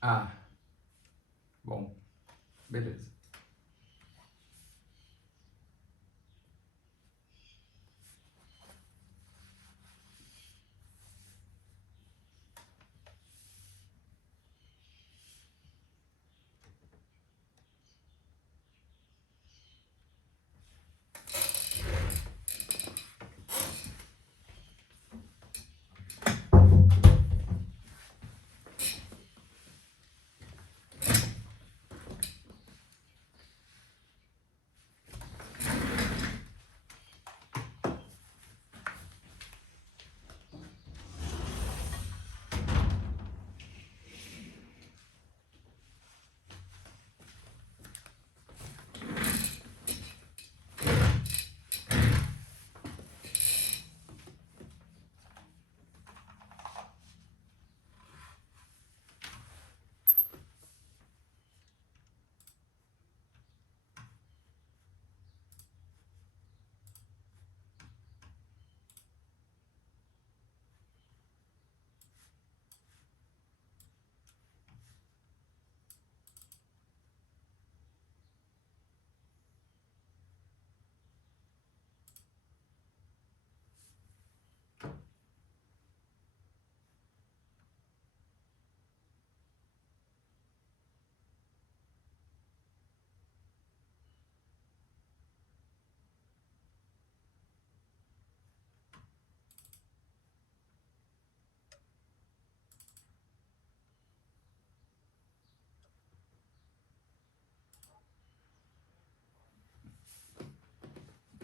Ah, bom, beleza.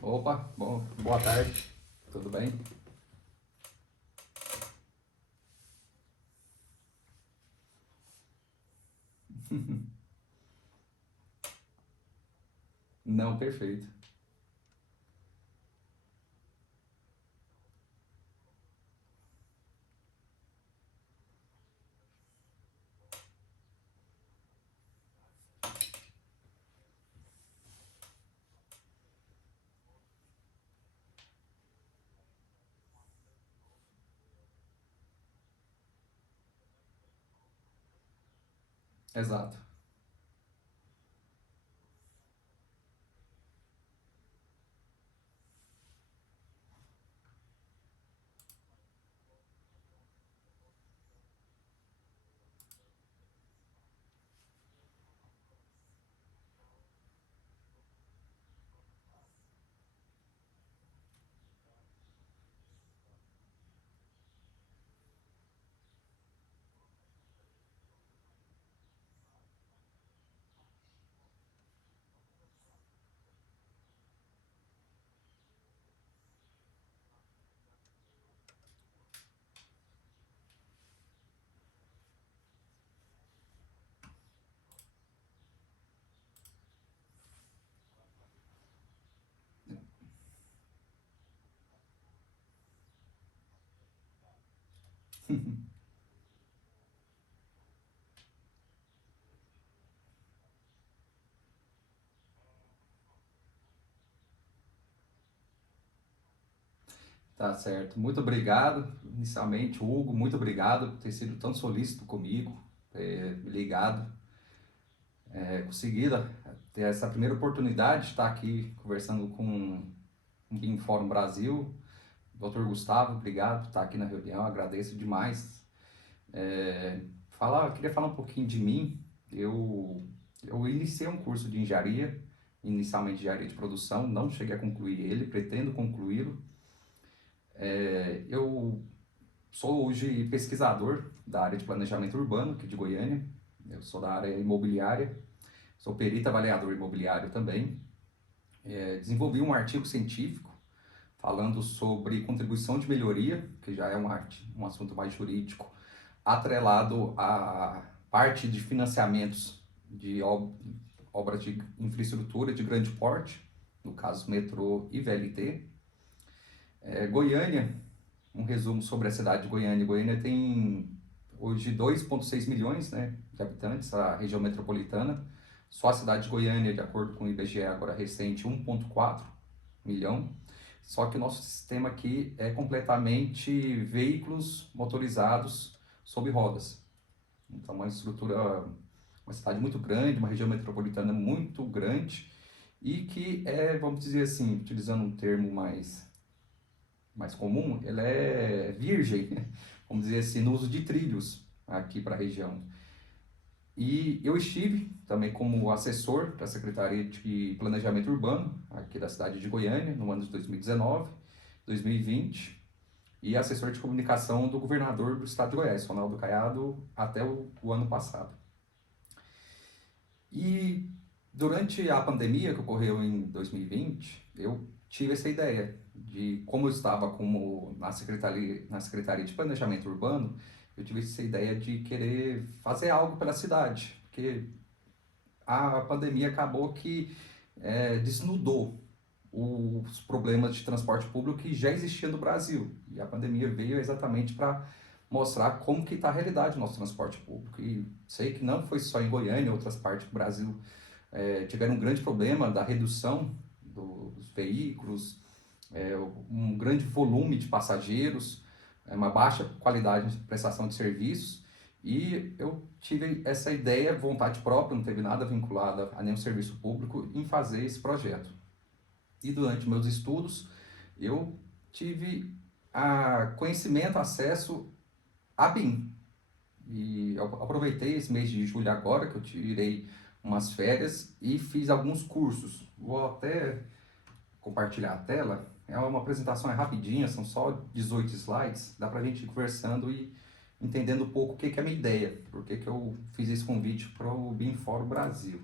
Opa, bom, boa tarde, tudo bem? Não, perfeito. Exato. Tá certo. Muito obrigado, inicialmente, Hugo, muito obrigado por ter sido tão solícito comigo, ter me ligado, conseguido ter essa primeira oportunidade de estar aqui conversando com o BIM Fórum Brasil. Doutor Gustavo, obrigado por estar aqui na reunião, agradeço demais. Queria falar um pouquinho de mim. Eu iniciei um curso de engenharia, inicialmente engenharia de produção, não cheguei a concluir ele, pretendo concluí-lo. Eu sou hoje pesquisador da área de planejamento urbano aqui de Goiânia. Eu sou da área imobiliária, sou perito avaliador imobiliário também. Desenvolvi um artigo científico falando sobre contribuição de melhoria, que já é um assunto mais jurídico, atrelado à parte de financiamentos de obras de infraestrutura de grande porte, no caso metrô e VLT. Goiânia, um resumo sobre a cidade de Goiânia. Goiânia tem hoje 2,6 milhões, né, de habitantes, a região metropolitana. Só a cidade de Goiânia, de acordo com o IBGE agora recente, 1,4 milhão. Só que o nosso sistema aqui é completamente veículos motorizados sob rodas. Então, uma cidade muito grande, uma região metropolitana muito grande e que é, vamos dizer assim, utilizando um termo mais comum, ela é virgem, vamos dizer assim, no uso de trilhos aqui para a região. E eu estive também como assessor da Secretaria de Planejamento Urbano aqui da cidade de Goiânia, no ano de 2019, 2020, e assessor de comunicação do governador do estado de Goiás, Ronaldo Caiado, até o ano passado. E durante a pandemia que ocorreu em 2020, eu tive essa ideia de como eu estava na Secretaria de Planejamento Urbano, eu tive essa ideia de querer fazer algo pela cidade, porque a pandemia acabou que desnudou os problemas de transporte público que já existiam no Brasil. E a pandemia veio exatamente para mostrar como que está a realidade do nosso transporte público. E sei que não foi só em Goiânia, outras partes do Brasil tiveram um grande problema da redução dos veículos, um grande volume de passageiros, uma baixa qualidade de prestação de serviços. E eu tive essa ideia, vontade própria, não teve nada vinculado a nenhum serviço público, em fazer esse projeto. E durante meus estudos, eu tive conhecimento, acesso a BIM. E eu aproveitei esse mês de julho agora, que eu tirei umas férias e fiz alguns cursos. Vou até compartilhar a tela. É uma apresentação rapidinha, são só 18 slides. Dá para a gente ir conversando e entendendo um pouco o que é a minha ideia. Por que eu fiz esse convite para o BIM Fórum Brasil.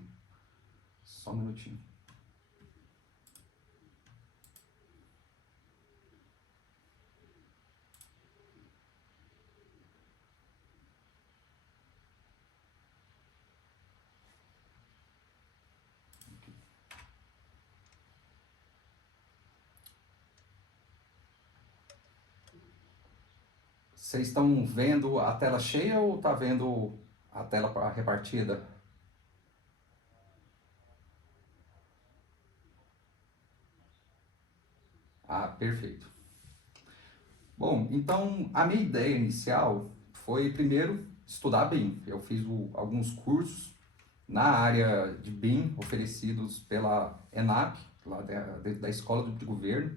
Só um minutinho. Vocês estão vendo a tela cheia ou está vendo a tela repartida? Ah, perfeito. Bom, então a minha ideia inicial foi primeiro estudar BIM. Eu fiz alguns cursos na área de BIM oferecidos pela ENAP, lá da Escola de Governo.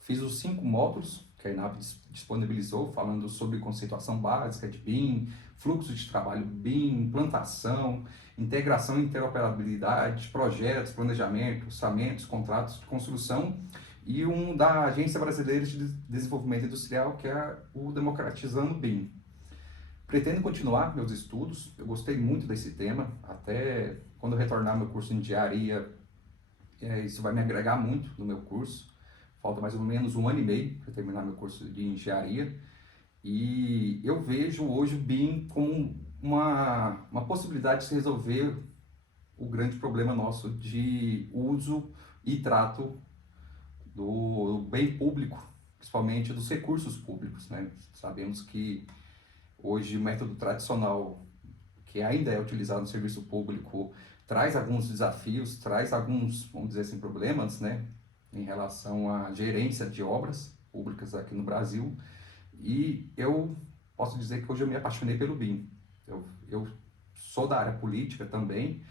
Fiz os 5 módulos que a ENAP disponibilizou, falando sobre conceituação básica de BIM, fluxo de trabalho BIM, implantação, integração e interoperabilidade, projetos, planejamento, orçamentos, contratos de construção e um da Agência Brasileira de Desenvolvimento Industrial, que é o Democratizando BIM. Pretendo continuar meus estudos, eu gostei muito desse tema, até quando eu retornar meu curso em engenharia, isso vai me agregar muito no meu curso. Falta mais ou menos um ano e meio para terminar meu curso de engenharia. E eu vejo hoje o BIM como uma possibilidade de se resolver o grande problema nosso de uso e trato do bem público, principalmente dos recursos públicos, né? Sabemos que hoje o método tradicional, que ainda é utilizado no serviço público, traz alguns desafios, traz alguns, vamos dizer assim, problemas, né? Em relação à gerência de obras públicas aqui no Brasil. E eu posso dizer que hoje eu me apaixonei pelo BIM. Eu sou da área política também,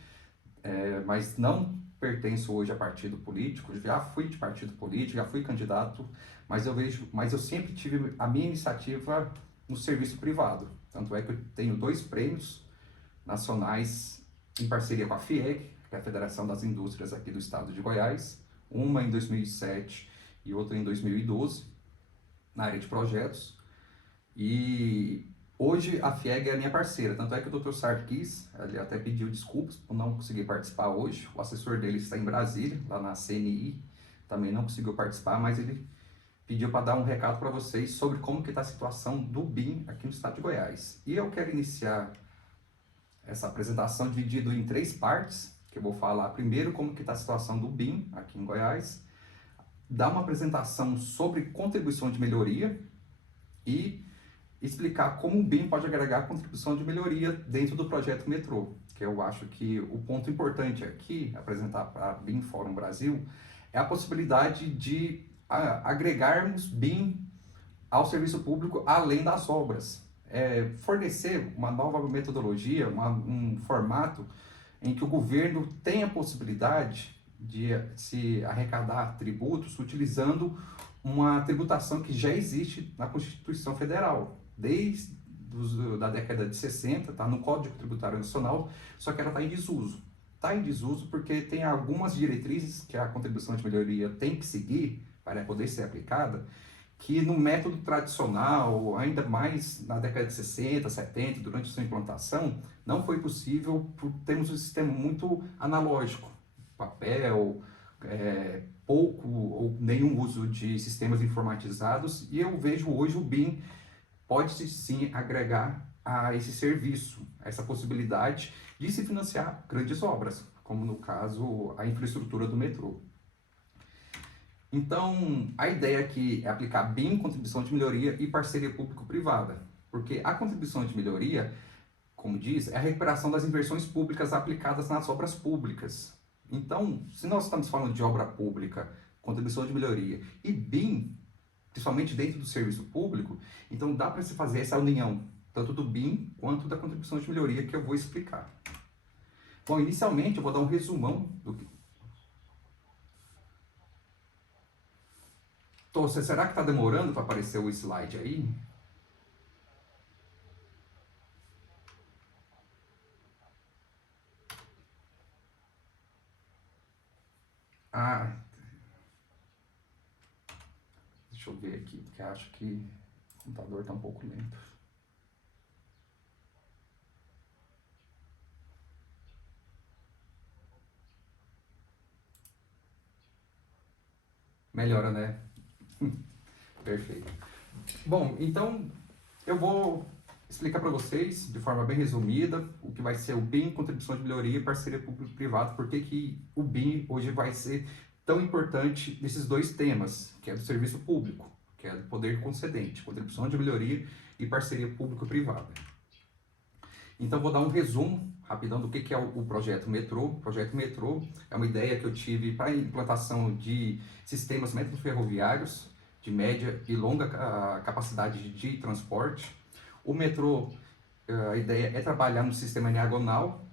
mas não pertenço hoje a partido político. Já fui de partido político, já fui candidato, mas eu sempre tive a minha iniciativa no serviço privado. Tanto é que eu tenho 2 prêmios nacionais em parceria com a FIEG, que é a Federação das Indústrias aqui do estado de Goiás, uma em 2007 e outra em 2012, na área de projetos. E hoje a FIEG é a minha parceira, tanto é que o Dr. Sarkis, ele até pediu desculpas por não conseguir participar hoje, o assessor dele está em Brasília, lá na CNI, também não conseguiu participar, mas ele pediu para dar um recado para vocês sobre como que está a situação do BIM aqui no estado de Goiás. E eu quero iniciar essa apresentação dividido em 3 partes, que eu vou falar primeiro como que está a situação do BIM aqui em Goiás, dar uma apresentação sobre contribuição de melhoria e explicar como o BIM pode agregar contribuição de melhoria dentro do projeto Metrô, que eu acho que o ponto importante aqui, apresentar para a BIM Fórum Brasil, é a possibilidade de agregarmos BIM ao serviço público além das obras. fornecer uma nova metodologia, um formato em que o governo tenha a possibilidade de se arrecadar tributos utilizando uma tributação que já existe na Constituição Federal, desde da década de 60, está no Código Tributário Nacional, só que ela está em desuso. Está em desuso porque tem algumas diretrizes que a contribuição de melhoria tem que seguir para poder ser aplicada, que no método tradicional, ainda mais na década de 60, 70, durante sua implantação, não foi possível por termos um sistema muito analógico, papel, pouco ou nenhum uso de sistemas informatizados, e eu vejo hoje o BIM pode sim agregar a esse serviço, a essa possibilidade de se financiar grandes obras, como no caso a infraestrutura do metrô. Então, a ideia aqui é aplicar BIM, contribuição de melhoria e parceria público-privada, porque a contribuição de melhoria, como diz, é a recuperação das inversões públicas aplicadas nas obras públicas. Então, se nós estamos falando de obra pública, contribuição de melhoria e BIM, principalmente dentro do serviço público, então dá para se fazer essa união, tanto do BIM quanto da contribuição de melhoria, que eu vou explicar. Bom, inicialmente eu vou dar um resumão do que... será que está demorando para aparecer o slide aí? Ah, deixa eu ver aqui, porque acho que o computador está um pouco lento. Melhora, né? Perfeito. Bom, então eu vou explicar para vocês, de forma bem resumida, o que vai ser o BIM, contribuição de melhoria e parceria público-privada, por que o BIM hoje vai ser tão importante nesses dois temas, que é do serviço público, que é do poder concedente, contribuição de melhoria e parceria público-privada. Então vou dar um resumo rapidão do que é o projeto Metrô. O projeto Metrô é uma ideia que eu tive para a implantação de sistemas metroferroviários de média e longa capacidade de transporte. O metrô, a ideia é trabalhar no sistema diagonal,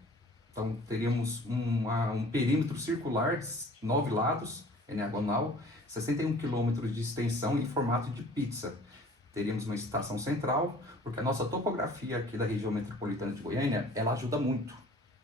então teríamos um perímetro circular de 9 lados, diagonal, 61 quilômetros de extensão em formato de pizza. Teríamos uma estação central, porque a nossa topografia aqui da região metropolitana de Goiânia, ela ajuda muito.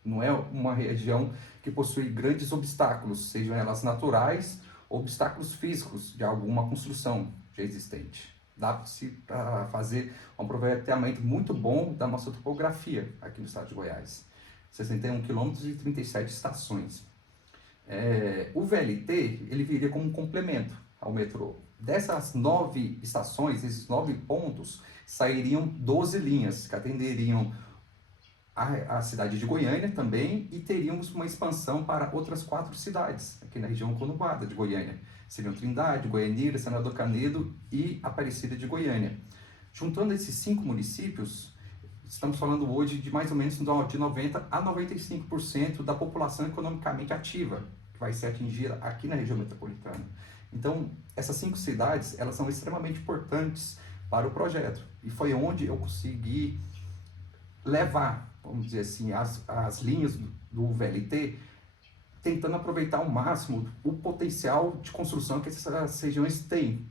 Não é uma região que possui grandes obstáculos, sejam elas naturais ou obstáculos físicos de alguma construção já existente. Dá-se para fazer um aproveitamento muito bom da nossa topografia aqui no estado de Goiás. 61 quilômetros e 37 estações. O VLT, ele viria como um complemento ao metrô. Dessas 9 estações, esses 9 pontos, sairiam 12 linhas que atenderiam a cidade de Goiânia também, e teríamos uma expansão para outras 4 cidades aqui na região conurbada de Goiânia. Seriam Trindade, Goianira, Senador Canedo e Aparecida de Goiânia. Juntando esses 5 municípios, estamos falando hoje de mais ou menos de 90% a 95% da população economicamente ativa, que vai ser atingida aqui na região metropolitana. Então, essas 5 cidades, elas são extremamente importantes para o projeto. E foi onde eu consegui levar, vamos dizer assim, as linhas do VLT, tentando aproveitar ao máximo o potencial de construção que essas regiões têm,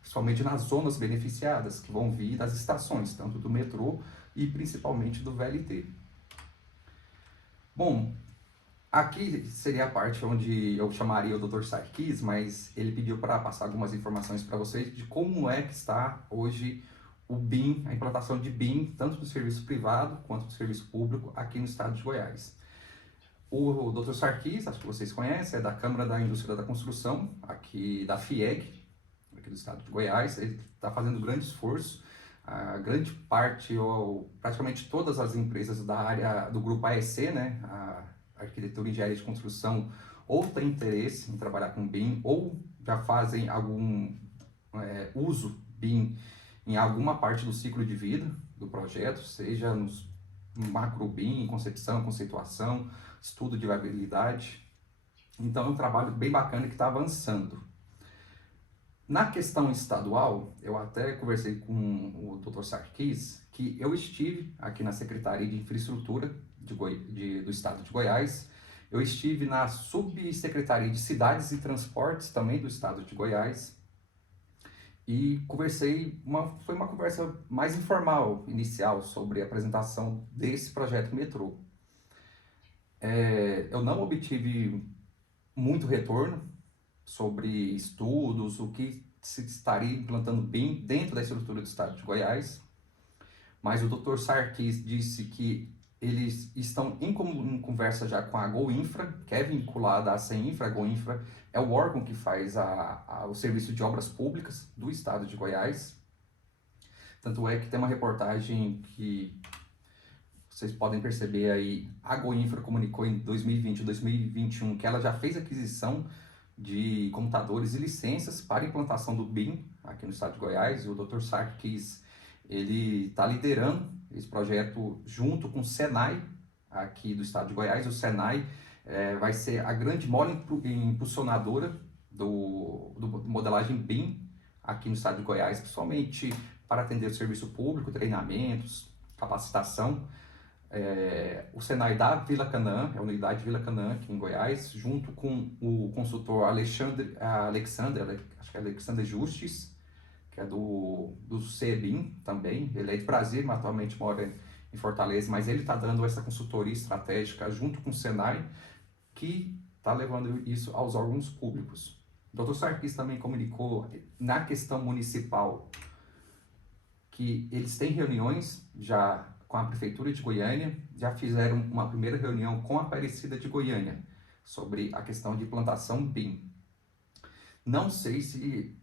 principalmente nas zonas beneficiadas, que vão vir das estações, tanto do metrô e principalmente do VLT. Bom, aqui seria a parte onde eu chamaria o Dr. Sarkis, mas ele pediu para passar algumas informações para vocês de como é que está hoje o BIM, a implantação de BIM, tanto do serviço privado quanto do serviço público aqui no estado de Goiás. O Dr. Sarkis, acho que vocês conhecem, é da Câmara da Indústria da Construção, aqui da FIEG, aqui do estado de Goiás. Ele está fazendo grande esforço. A grande parte, ou praticamente todas as empresas da área do grupo AEC, né, a Arquitetura e Engenharia de Construção, ou tem interesse em trabalhar com BIM, ou já fazem algum uso BIM em alguma parte do ciclo de vida do projeto, seja no macro BIM, concepção, conceituação, estudo de viabilidade. Então é um trabalho bem bacana que está avançando. Na questão estadual, eu até conversei com o Dr. Sarkis, que eu estive aqui na Secretaria de Infraestrutura do Estado de Goiás, eu estive na Subsecretaria de Cidades e Transportes também do Estado de Goiás e foi uma conversa mais informal, inicial, sobre a apresentação desse projeto metrô. Eu não obtive muito retorno sobre estudos, o que se estaria implantando bem dentro da estrutura do Estado de Goiás, mas o Dr. Sarkis disse que eles estão em conversa já com a GoInfra, que é vinculada à CEINFRA. A GoInfra é o órgão que faz o serviço de obras públicas do Estado de Goiás. Tanto é que tem uma reportagem que vocês podem perceber aí, a GoInfra comunicou em 2020 e 2021 que ela já fez aquisição de computadores e licenças para implantação do BIM aqui no estado de Goiás, e o Dr. Sarkis ele está liderando esse projeto junto com o Senai aqui do estado de Goiás. O Senai vai ser a grande mola impulsionadora do modelagem BIM aqui no estado de Goiás, principalmente para atender o serviço público, treinamentos, capacitação. O Senai da Vila Canaã, a unidade Vila Canaã aqui em Goiás, junto com o consultor Alexandre Justis, que é do CEBIM também. Ele é de Brasília, mas atualmente mora em Fortaleza, mas ele está dando essa consultoria estratégica junto com o Senai, que está levando isso aos órgãos públicos. O Dr. Sarkis também comunicou na questão municipal que eles têm reuniões já com a Prefeitura de Goiânia, já fizeram uma primeira reunião com a Aparecida de Goiânia sobre a questão de implantação BIM. Não sei se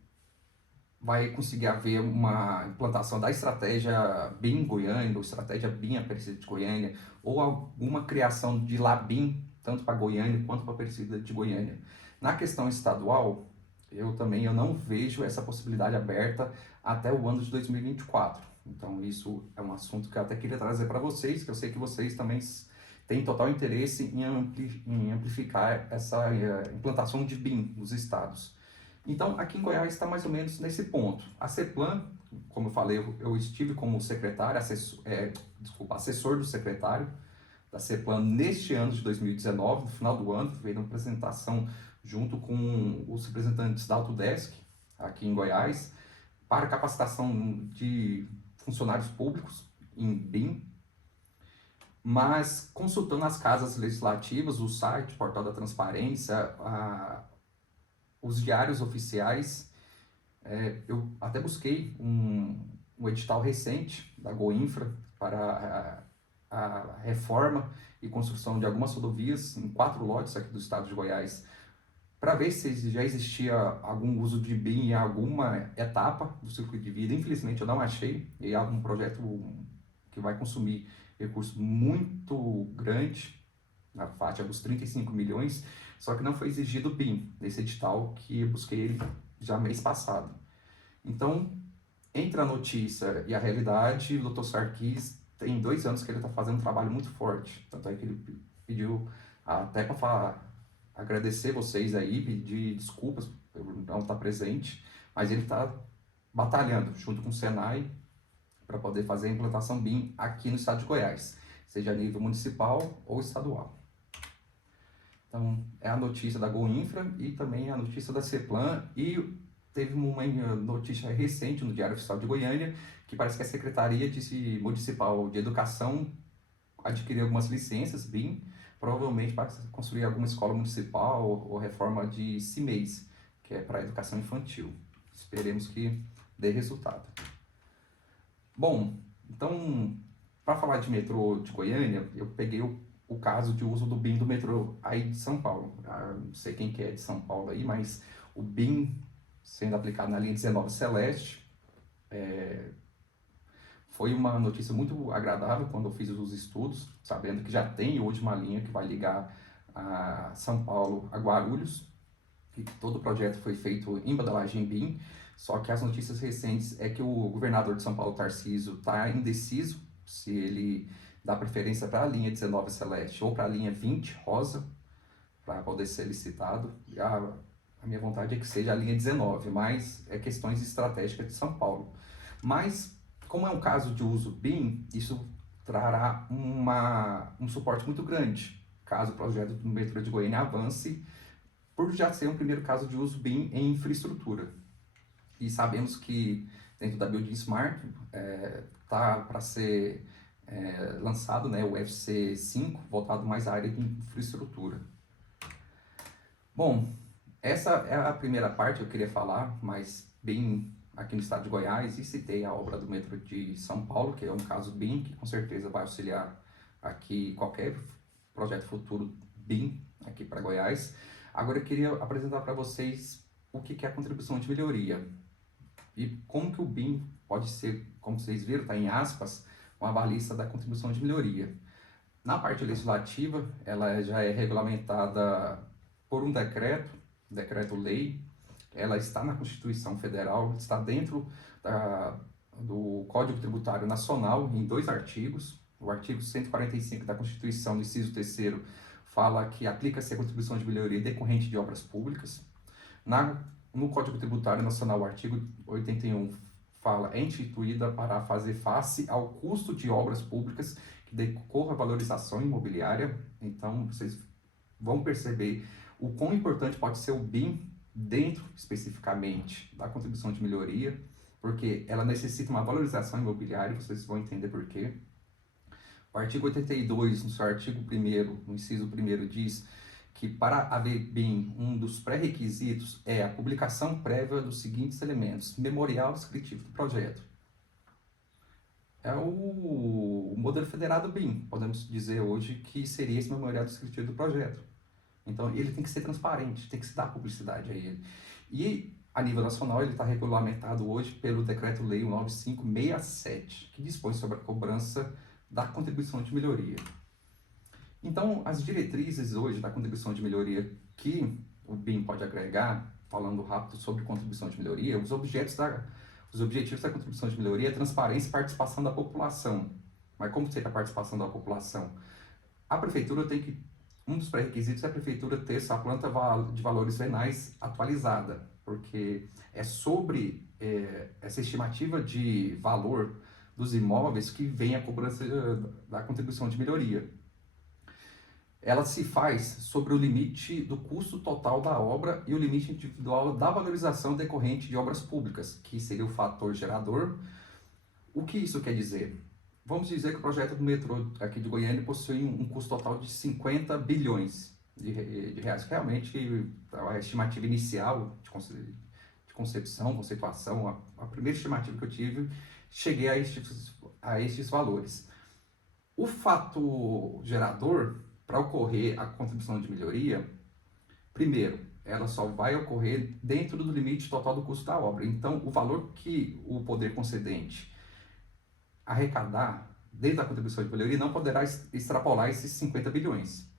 vai conseguir haver uma implantação da estratégia BIM Goiânia, ou estratégia BIM Aparecida de Goiânia, ou alguma criação de LABIM, tanto para Goiânia quanto para Aparecida de Goiânia. Na questão estadual, eu não vejo essa possibilidade aberta até o ano de 2024. Então isso é um assunto que eu até queria trazer para vocês, que eu sei que vocês também têm total interesse em amplificar essa implantação de BIM nos estados. Então aqui em Goiás está mais ou menos nesse ponto. A CEPLAN, como eu falei, eu estive como secretário, assessor do secretário da CEPLAN neste ano de 2019, no final do ano, veio uma apresentação junto com os representantes da Autodesk, aqui em Goiás, para capacitação de funcionários públicos em BIM, mas consultando as casas legislativas, o site, o portal da transparência, os diários oficiais, eu até busquei um edital recente da GoInfra para a reforma e construção de algumas rodovias em 4 lotes aqui do estado de Goiás, para ver se já existia algum uso de BIM em alguma etapa do circuito de vida. Infelizmente eu não achei, e é um projeto que vai consumir recurso muito grande, na faixa dos 35 milhões, só que não foi exigido BIM nesse edital que eu busquei ele já mês passado. Então, entre a notícia e a realidade, o Dr. Sarkis tem 2 anos que ele está fazendo um trabalho muito forte, tanto é que ele pediu até para agradecer vocês aí, pedir desculpas por não estar presente, mas ele está batalhando junto com o Senai para poder fazer a implantação BIM aqui no estado de Goiás, seja a nível municipal ou estadual. Então, é a notícia da GoInfra e também a notícia da CEPLAN, e teve uma notícia recente no Diário Oficial de Goiânia, que parece que a Secretaria Municipal de Educação adquiriu algumas licenças BIM, provavelmente para construir alguma escola municipal ou reforma de CIMEIs, que é para a educação infantil. Esperemos que dê resultado. Bom, então, para falar de metrô de Goiânia, eu peguei o caso de uso do BIM do metrô aí de São Paulo. Não sei quem que é de São Paulo aí, mas o BIM sendo aplicado na linha 19 Celeste, foi uma notícia muito agradável quando eu fiz os estudos, sabendo que já tem hoje uma linha que vai ligar a São Paulo a Guarulhos, e que todo o projeto foi feito em modelagem BIM, só que as notícias recentes é que o governador de São Paulo, Tarcísio, está indeciso se ele dá preferência para a linha 19 Celeste ou para a linha 20 Rosa, para poder ser licitado. A minha vontade é que seja a linha 19, mas é questões estratégicas de São Paulo. Mas Como é um caso de uso BIM, isso trará um suporte muito grande, caso o projeto do metrô de Goiânia avance, por já ser um primeiro caso de uso BIM em infraestrutura. E sabemos que dentro da Building Smart está para ser lançado, né, o FC5, voltado mais à área de infraestrutura. Bom, essa é a primeira parte que eu queria falar, mas bem aqui no estado de Goiás, e citei a obra do metrô de São Paulo, que é um caso BIM, que com certeza vai auxiliar aqui qualquer projeto futuro BIM aqui para Goiás. Agora eu queria apresentar para vocês o que é a contribuição de melhoria e como que o BIM pode ser, como vocês viram, está em aspas, uma baliza da contribuição de melhoria. Na parte legislativa, ela já é regulamentada por um decreto-lei, ela está na Constituição Federal, está dentro do Código Tributário Nacional, em 2 artigos. O artigo 145 da Constituição, no inciso 3º, fala que aplica-se a contribuição de melhoria decorrente de obras públicas. No Código Tributário Nacional, o artigo 81 fala, é instituída para fazer face ao custo de obras públicas que decorra a valorização imobiliária. Então, vocês vão perceber o quão importante pode ser o BIM dentro, especificamente, da contribuição de melhoria, porque ela necessita uma valorização imobiliária, vocês vão entender por quê. O artigo 82, no seu artigo 1º, no inciso 1º, diz que para haver BIM, um dos pré-requisitos é a publicação prévia dos seguintes elementos: memorial descritivo do projeto. É o modelo federado BIM, podemos dizer hoje que seria esse memorial descritivo do projeto. Então ele tem que ser transparente, tem que se dar publicidade a ele. E a nível nacional ele está regulamentado hoje pelo Decreto-Lei 9567, que dispõe sobre a cobrança da contribuição de melhoria. Então, as diretrizes hoje da contribuição de melhoria que o BIM pode agregar, falando rápido sobre contribuição de melhoria, os objetivos da contribuição de melhoria é transparência e participação da população. Mas como seria a participação da população? A prefeitura tem que, um dos pré-requisitos é a prefeitura ter sua planta de valores venais atualizada, porque é sobre essa estimativa de valor dos imóveis que vem a cobrança da contribuição de melhoria. Ela se faz sobre o limite do custo total da obra e o limite individual da valorização decorrente de obras públicas, que seria o fator gerador. O que isso quer dizer? Vamos dizer que o projeto do metrô aqui de Goiânia possui um custo total de 50 bilhões de reais. Realmente, a estimativa inicial de conceituação, a primeira estimativa que eu tive, cheguei a estes valores. O fator gerador, para ocorrer a contribuição de melhoria, primeiro, ela só vai ocorrer dentro do limite total do custo da obra. Então, o valor que o poder concedente arrecadar dentro da contribuição de melhoria não poderá extrapolar esses 50 bilhões.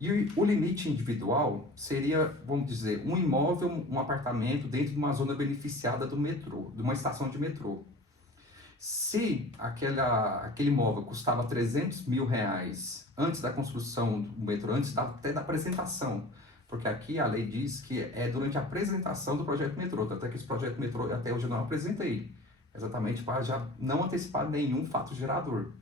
E o limite individual seria, vamos dizer, um imóvel, um apartamento dentro de uma zona beneficiada do metrô, de uma estação de metrô. Se aquele imóvel custava 300 mil reais antes da construção do metrô, até da apresentação, porque aqui a lei diz que é durante a apresentação do projeto metrô, até que esse projeto metrô até hoje eu não apresentei, exatamente para já não antecipar nenhum fato gerador.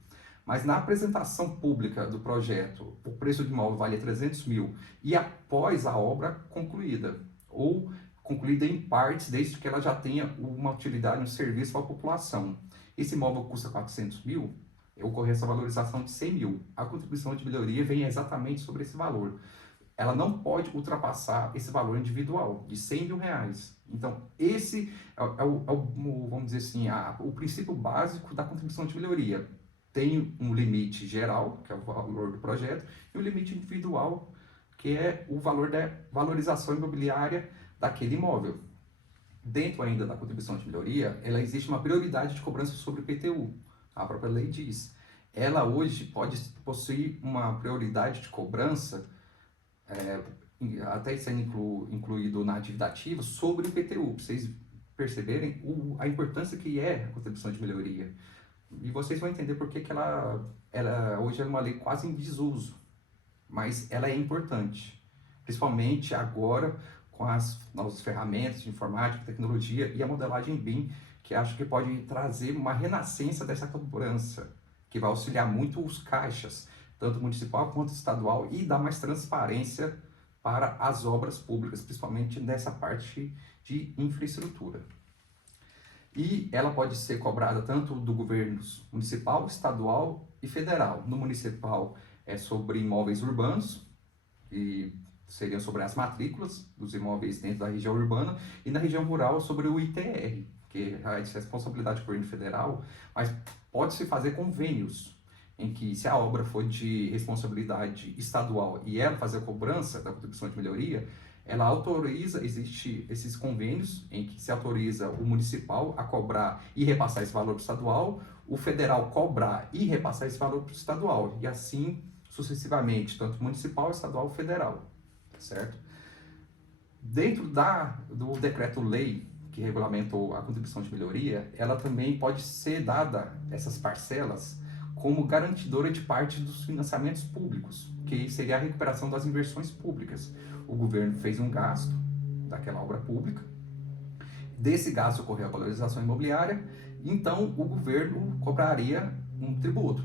Mas na apresentação pública do projeto, o preço do imóvel vale 300 mil e após a obra concluída, ou concluída em partes, desde que ela já tenha uma utilidade, um serviço para a população. Esse imóvel custa 400 mil, ocorre essa valorização de 100 mil. A contribuição de melhoria vem exatamente sobre esse valor. Ela não pode ultrapassar esse valor individual, de 100 mil reais. Então, esse vamos dizer assim, o princípio básico da contribuição de melhoria. Tem um limite geral, que é o valor do projeto, e o limite individual, que é o valor da valorização imobiliária daquele imóvel. Dentro ainda da contribuição de melhoria, ela existe uma prioridade de cobrança sobre o IPTU. A própria lei diz. Ela hoje pode possuir uma prioridade de cobrança, até sendo incluído na dívida ativa, sobre o IPTU, para vocês perceberem a importância que é a contribuição de melhoria. E vocês vão entender por que ela hoje é uma lei quase em desuso, mas ela é importante, principalmente agora com as novas ferramentas de informática, tecnologia e a modelagem BIM, que acho que pode trazer uma renascença dessa cobrança, que vai auxiliar muito os caixas, tanto municipal quanto estadual, e dar mais transparência para as obras públicas, principalmente nessa parte de infraestrutura. E ela pode ser cobrada tanto do governo municipal, estadual e federal. No municipal é sobre imóveis urbanos, e seriam sobre as matrículas dos imóveis dentro da região urbana, e na região rural sobre o ITR, que é a responsabilidade do governo federal, mas pode-se fazer convênios, em que se a obra for de responsabilidade estadual e ela fazer a cobrança da contribuição de melhoria, ela autoriza, existe esses convênios em que se autoriza o municipal a cobrar e repassar esse valor para o estadual, o federal cobrar e repassar esse valor para o estadual, e assim sucessivamente, tanto municipal, estadual e federal, certo? Dentro do decreto-lei que regulamentou a contribuição de melhoria, ela também pode ser dada, essas parcelas, como garantidora de parte dos financiamentos públicos, que seria a recuperação das inversões públicas. O governo fez um gasto daquela obra pública, desse gasto ocorreu a valorização imobiliária, então o governo cobraria um tributo.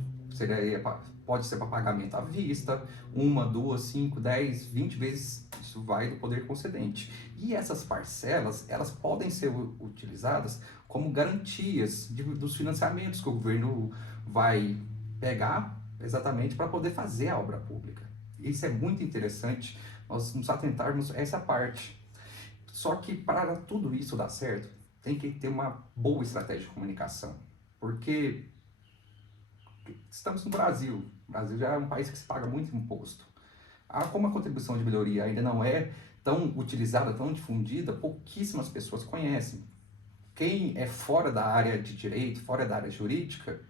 Pode ser para pagamento à vista, 1, 2, 5, 10, 20 vezes, isso vai do poder concedente. E essas parcelas, elas podem ser utilizadas como garantias dos financiamentos que o governo vai pegar exatamente para poder fazer a obra pública. Isso é muito interessante, nós nos atentarmos a essa parte. Só que para tudo isso dar certo, tem que ter uma boa estratégia de comunicação, porque estamos no Brasil. O Brasil já é um país que se paga muito imposto. Como a contribuição de melhoria ainda não é tão utilizada, tão difundida, pouquíssimas pessoas conhecem. Quem é fora da área de direito, fora da área jurídica,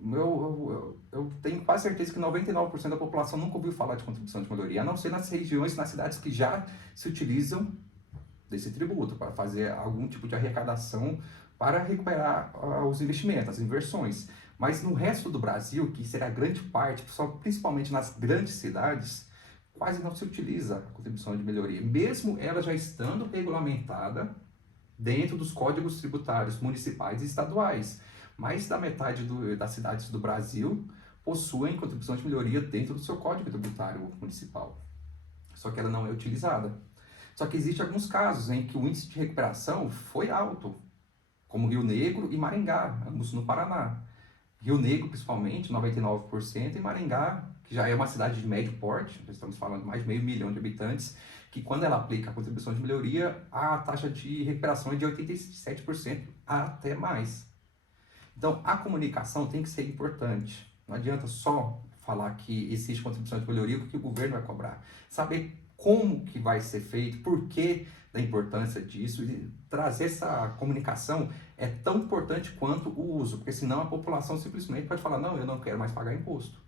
eu tenho quase certeza que 99% da população nunca ouviu falar de contribuição de melhoria, a não ser nas regiões, nas cidades que já se utilizam desse tributo para fazer algum tipo de arrecadação para recuperar os investimentos, as inversões. Mas no resto do Brasil, que será grande parte, principalmente nas grandes cidades, quase não se utiliza a contribuição de melhoria, mesmo ela já estando regulamentada dentro dos códigos tributários municipais e estaduais. Mais da metade das cidades do Brasil possuem contribuição de melhoria dentro do seu código tributário municipal. Só que ela não é utilizada. Só que existem alguns casos em que o índice de recuperação foi alto, como Rio Negro e Maringá, ambos no Paraná. Rio Negro, principalmente, 99%, e Maringá, que já é uma cidade de médio porte, nós estamos falando de mais de 500 mil de habitantes, que quando ela aplica a contribuição de melhoria, a taxa de recuperação é de 87%, até mais. Então, a comunicação tem que ser importante. Não adianta só falar que existe contribuição de melhoria porque o governo vai cobrar. Saber como que vai ser feito, por que da importância disso, e trazer essa comunicação é tão importante quanto o uso, porque senão a população simplesmente pode falar, não, eu não quero mais pagar imposto,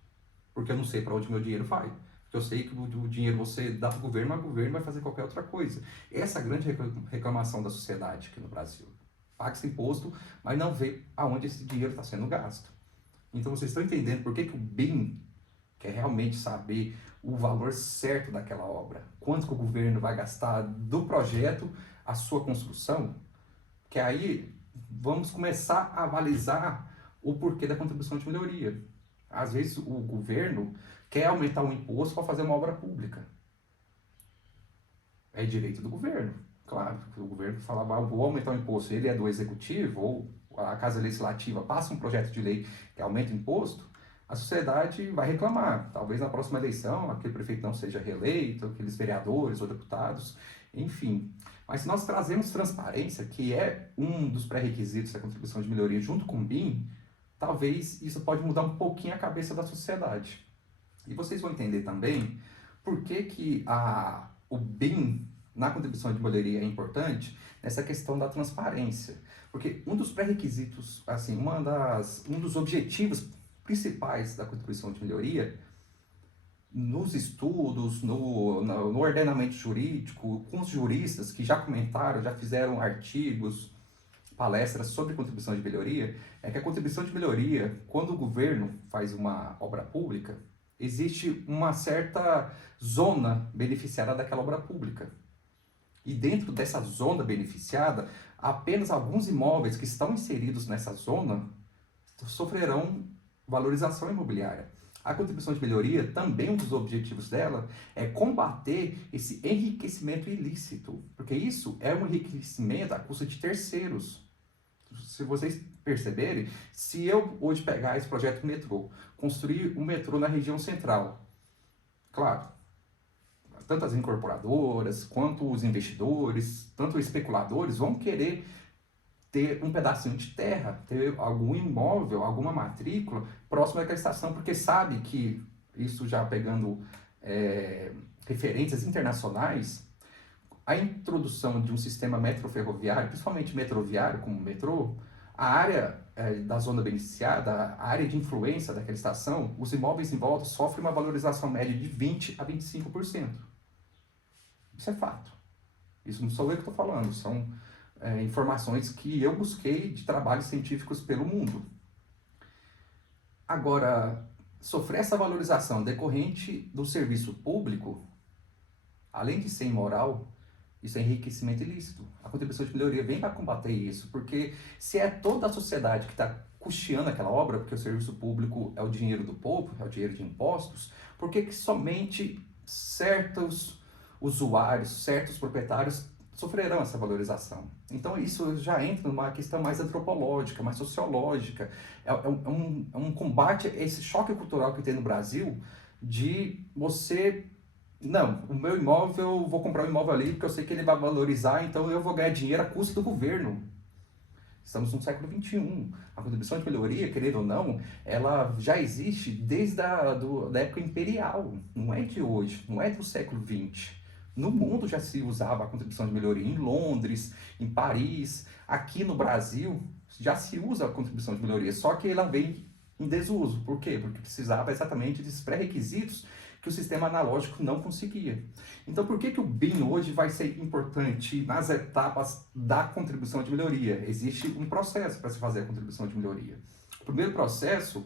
porque eu não sei para onde meu dinheiro vai, porque eu sei que o dinheiro você dá para o governo, mas o governo vai fazer qualquer outra coisa. Essa é a grande reclamação da sociedade aqui no Brasil. Paga-se imposto, mas não vê aonde esse dinheiro está sendo gasto. Então vocês estão entendendo por que o BIM quer realmente saber o valor certo daquela obra, quanto que o governo vai gastar do projeto à sua construção, que aí vamos começar a avalizar o porquê da contribuição de melhoria. Às vezes o governo quer aumentar o imposto para fazer uma obra pública. É direito do governo, claro, o governo falava, vou aumentar o imposto, ele é do executivo, ou a Casa Legislativa passa um projeto de lei que aumenta o imposto, a sociedade vai reclamar. Talvez na próxima eleição aquele prefeito não seja reeleito, aqueles vereadores ou deputados, enfim. Mas se nós trazemos transparência, que é um dos pré-requisitos da contribuição de melhoria junto com o BIM, talvez isso pode mudar um pouquinho a cabeça da sociedade. E vocês vão entender também por que o BIM na contribuição de melhoria é importante nessa questão da transparência. Porque um dos pré-requisitos, assim, um dos objetivos principais da contribuição de melhoria, nos estudos, no ordenamento jurídico, com os juristas que já comentaram, já fizeram artigos, palestras sobre contribuição de melhoria, é que a contribuição de melhoria, quando o governo faz uma obra pública, existe uma certa zona beneficiada daquela obra pública. E dentro dessa zona beneficiada, apenas alguns imóveis que estão inseridos nessa zona sofrerão valorização imobiliária. A contribuição de melhoria, também um dos objetivos dela, é combater esse enriquecimento ilícito, porque isso é um enriquecimento à custa de terceiros. Se vocês perceberem, se eu hoje pegar esse projeto metrô, construir um metrô na região central, claro, tanto as incorporadoras, quanto os investidores, tanto os especuladores vão querer ter um pedacinho de terra, ter algum imóvel, alguma matrícula próximo daquela estação, porque sabe que, isso já pegando referências internacionais, a introdução de um sistema metroferroviário, principalmente metroviário, como o metrô, a área da zona beneficiada, a área de influência daquela estação, os imóveis em volta sofrem uma valorização média de 20% a 25%. Isso é fato. Isso não sou eu que estou falando, são informações que eu busquei de trabalhos científicos pelo mundo. Agora, sofrer essa valorização decorrente do serviço público, além de ser imoral, isso é enriquecimento ilícito. A contribuição de melhoria vem para combater isso, porque se é toda a sociedade que está custeando aquela obra, porque o serviço público é o dinheiro do povo, é o dinheiro de impostos, por que somente certos usuários, certos proprietários sofrerão essa valorização? Então isso já entra numa questão mais antropológica, mais sociológica. É um combate a esse choque cultural que tem no Brasil de você... Não, o meu imóvel, vou comprar um imóvel ali porque eu sei que ele vai valorizar, então eu vou ganhar dinheiro à custa do governo. Estamos no século XXI. A contribuição de melhoria, querendo ou não, ela já existe desde da época imperial. Não é de hoje, não é do século XX. No mundo já se usava a contribuição de melhoria, em Londres, em Paris, aqui no Brasil já se usa a contribuição de melhoria, só que ela vem em desuso. Por quê? Porque precisava exatamente desses pré-requisitos que o sistema analógico não conseguia. Então, por que o BIM hoje vai ser importante nas etapas da contribuição de melhoria? Existe um processo para se fazer a contribuição de melhoria. O primeiro processo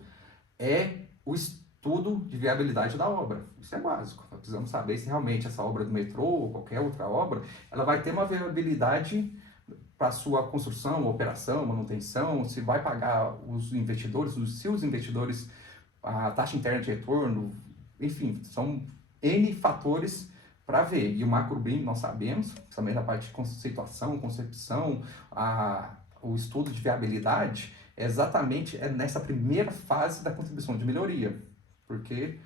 é o estudo de viabilidade da obra. Isso é básico. Nós precisamos saber se realmente essa obra do metrô ou qualquer outra obra, ela vai ter uma viabilidade para sua construção, operação, manutenção, se vai pagar os investidores, se os investidores, a taxa interna de retorno, enfim, são N fatores para ver. E o macro BIM, nós sabemos, também da parte de conceituação, concepção, o estudo de viabilidade, exatamente nessa primeira fase da contribuição de melhoria, porque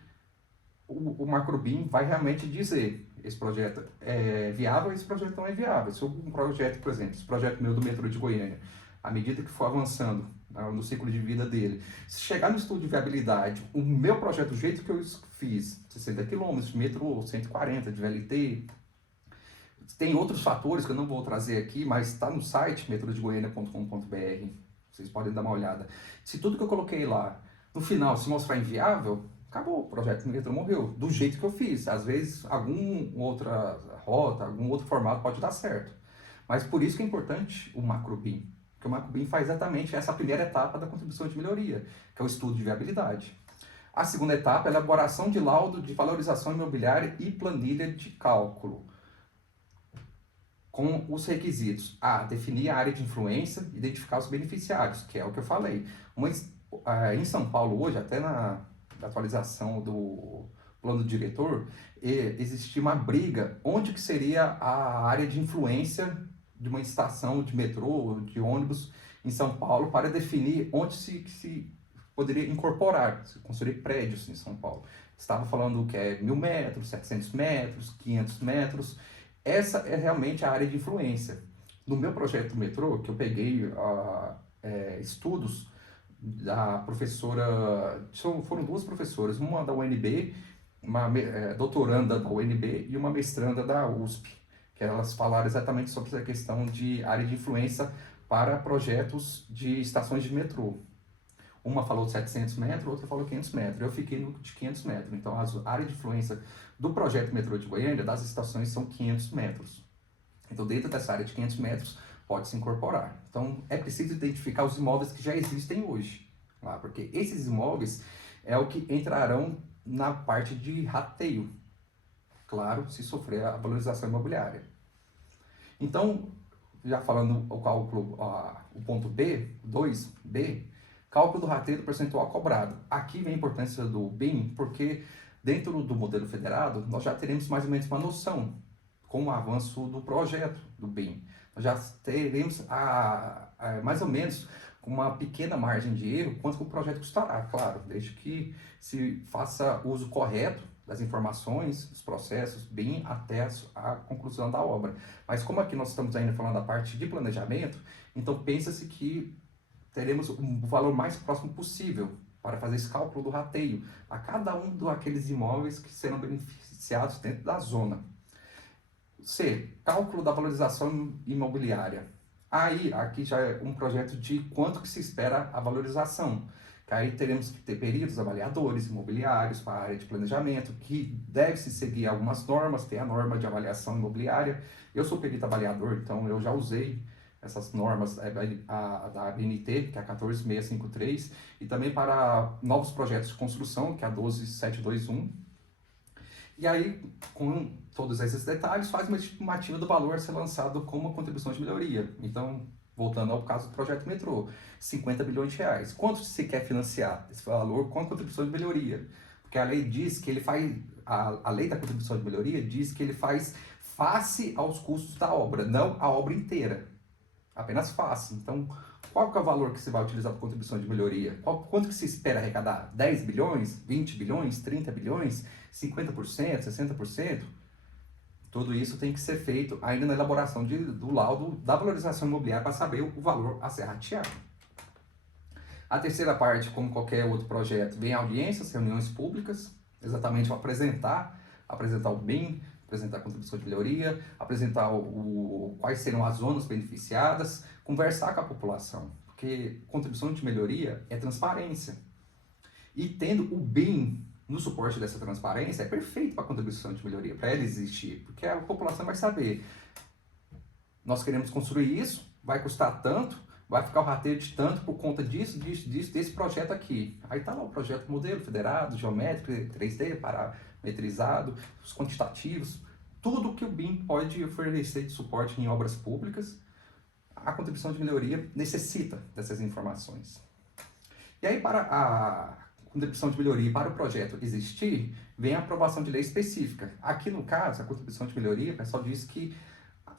o macro BIM vai realmente dizer esse projeto é viável, esse projeto não é viável. Se um projeto, por exemplo, esse projeto meu do metrô de Goiânia, à medida que for avançando no ciclo de vida dele, se chegar no estudo de viabilidade, o meu projeto, do jeito que eu fiz, 60 km de metrô, 140 de VLT, tem outros fatores que eu não vou trazer aqui, mas está no site metrodegoiania.com.br, vocês podem dar uma olhada. Se tudo que eu coloquei lá, no final, se mostrar inviável, acabou, o projeto do metrô morreu, do jeito que eu fiz. Às vezes, alguma outra rota, algum outro formato pode dar certo. Mas por isso que é importante o macro BIM, porque o macro BIM faz exatamente essa primeira etapa da contribuição de melhoria, que é o estudo de viabilidade. A segunda etapa é a elaboração de laudo de valorização imobiliária e planilha de cálculo, com os requisitos. Definir a área de influência, identificar os beneficiários, que é o que eu falei. Em São Paulo hoje, até na atualização do plano diretor, existia uma briga onde que seria a área de influência de uma estação de metrô, de ônibus em São Paulo, para definir onde se poderia incorporar, se construir prédios em São Paulo. Estava falando que é 1.000 metros, 700 metros, 500 metros. Essa é realmente a área de influência. No meu projeto metrô, que eu peguei estudos da professora, foram duas professoras, uma da UNB, uma doutoranda da UNB e uma mestranda da USP, que elas falaram exatamente sobre essa questão de área de influência para projetos de estações de metrô. Uma falou de 700 metros, outra falou 500 metros. Eu fiquei no de 500 metros. Então, a área de influência do projeto metrô de Goiânia, das estações, são 500 metros. Então, dentro dessa área de 500 metros, pode se incorporar. Então, é preciso identificar os imóveis que já existem hoje, porque esses imóveis é o que entrarão na parte de rateio, claro, se sofrer a valorização imobiliária. Então, já falando o cálculo, o ponto B, 2B, cálculo do rateio do percentual cobrado. Aqui vem a importância do BIM, porque dentro do modelo federado, nós já teremos mais ou menos uma noção com o avanço do projeto do BIM. Nós já teremos mais ou menos com uma pequena margem de erro quanto que o projeto custará, claro, desde que se faça uso correto das informações, dos processos, BIM até a conclusão da obra. Mas como aqui nós estamos ainda falando da parte de planejamento, então pensa-se que teremos um valor mais próximo possível para fazer esse cálculo do rateio a cada um daqueles imóveis que serão beneficiados dentro da zona. C. Cálculo da valorização imobiliária. Aí, aqui já é um projeto de quanto que se espera a valorização. Que aí teremos que ter peritos, avaliadores imobiliários para a área de planejamento, que deve-se seguir algumas normas, tem a norma de avaliação imobiliária. Eu sou perito avaliador, então eu já usei essas normas da ABNT, que é a 14653, e também para novos projetos de construção, que é a 12721. E aí, com todos esses detalhes, faz uma estimativa do valor a ser lançado como contribuição de melhoria. Então, voltando ao caso do projeto metrô, 50 bilhões de reais. Quanto se quer financiar esse valor com a contribuição de melhoria? Porque a lei diz que ele faz, a lei da contribuição de melhoria diz que ele faz face aos custos da obra, não a obra inteira, apenas face. Então, qual que é o valor que você vai utilizar para contribuição de melhoria? Quanto que se espera arrecadar? 10 bilhões? 20 bilhões? 30 bilhões? 50%? 60%? Tudo isso tem que ser feito ainda na elaboração do laudo da valorização imobiliária para saber o valor a ser rateado. A terceira parte, como qualquer outro projeto, vem audiências, reuniões públicas, exatamente para apresentar o BIM, apresentar a contribuição de melhoria, apresentar quais serão as zonas beneficiadas, conversar com a população, porque contribuição de melhoria é transparência. E tendo o BIM no suporte dessa transparência, é perfeito para a contribuição de melhoria, para ela existir, porque a população vai saber, nós queremos construir isso, vai custar tanto, vai ficar o rateio de tanto por conta disso, desse projeto aqui. Aí está lá o projeto modelo federado, geométrico, 3D, parametrizado, os quantitativos, tudo que o BIM pode oferecer de suporte em obras públicas, a contribuição de melhoria necessita dessas informações. E aí, para a contribuição de melhoria para o projeto existir, vem a aprovação de lei específica. Aqui no caso, a contribuição de melhoria, o pessoal diz que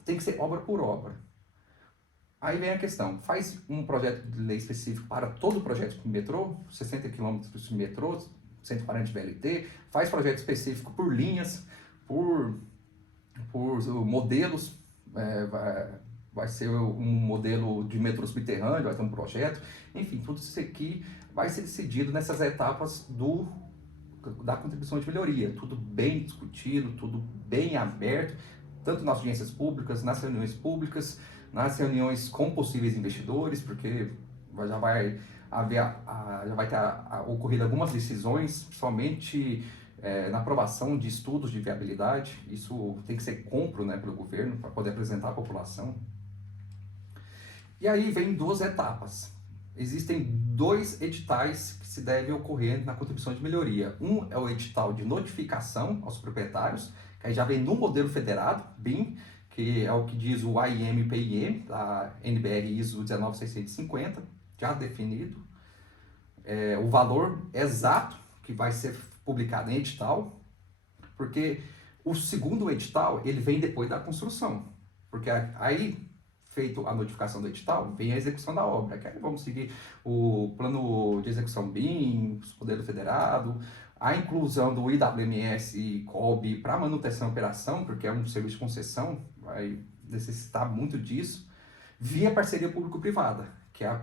tem que ser obra por obra. Aí vem a questão, faz um projeto de lei específico para todo o projeto de metrô, 60 km de metrô, 140 de VLT, faz projeto específico por linhas, por modelos, vai ser um modelo de metrô subterrâneo, vai ter um projeto, enfim, tudo isso aqui vai ser decidido nessas etapas da contribuição de melhoria, tudo bem discutido, tudo bem aberto, tanto nas audiências públicas, nas reuniões públicas, nas reuniões com possíveis investidores, porque já vai ter ocorrido algumas decisões, somente na aprovação de estudos de viabilidade. Isso tem que ser compro, né, pelo governo para poder apresentar à população. E aí vem duas etapas. Existem dois editais que se devem ocorrer na contribuição de melhoria. Um é o edital de notificação aos proprietários, que aí já vem no modelo federado, BIM, que é o que diz o AIM-PIM, da NBR ISO 19650, já definido. O valor exato que vai ser publicado em edital, porque o segundo edital, ele vem depois da construção, porque aí, feito a notificação do edital, vem a execução da obra, que aí vamos seguir o plano de execução BIM, o modelo federado, a inclusão do IWMS e COB para manutenção e operação, porque é um serviço de concessão, vai necessitar muito disso, via parceria público-privada, que é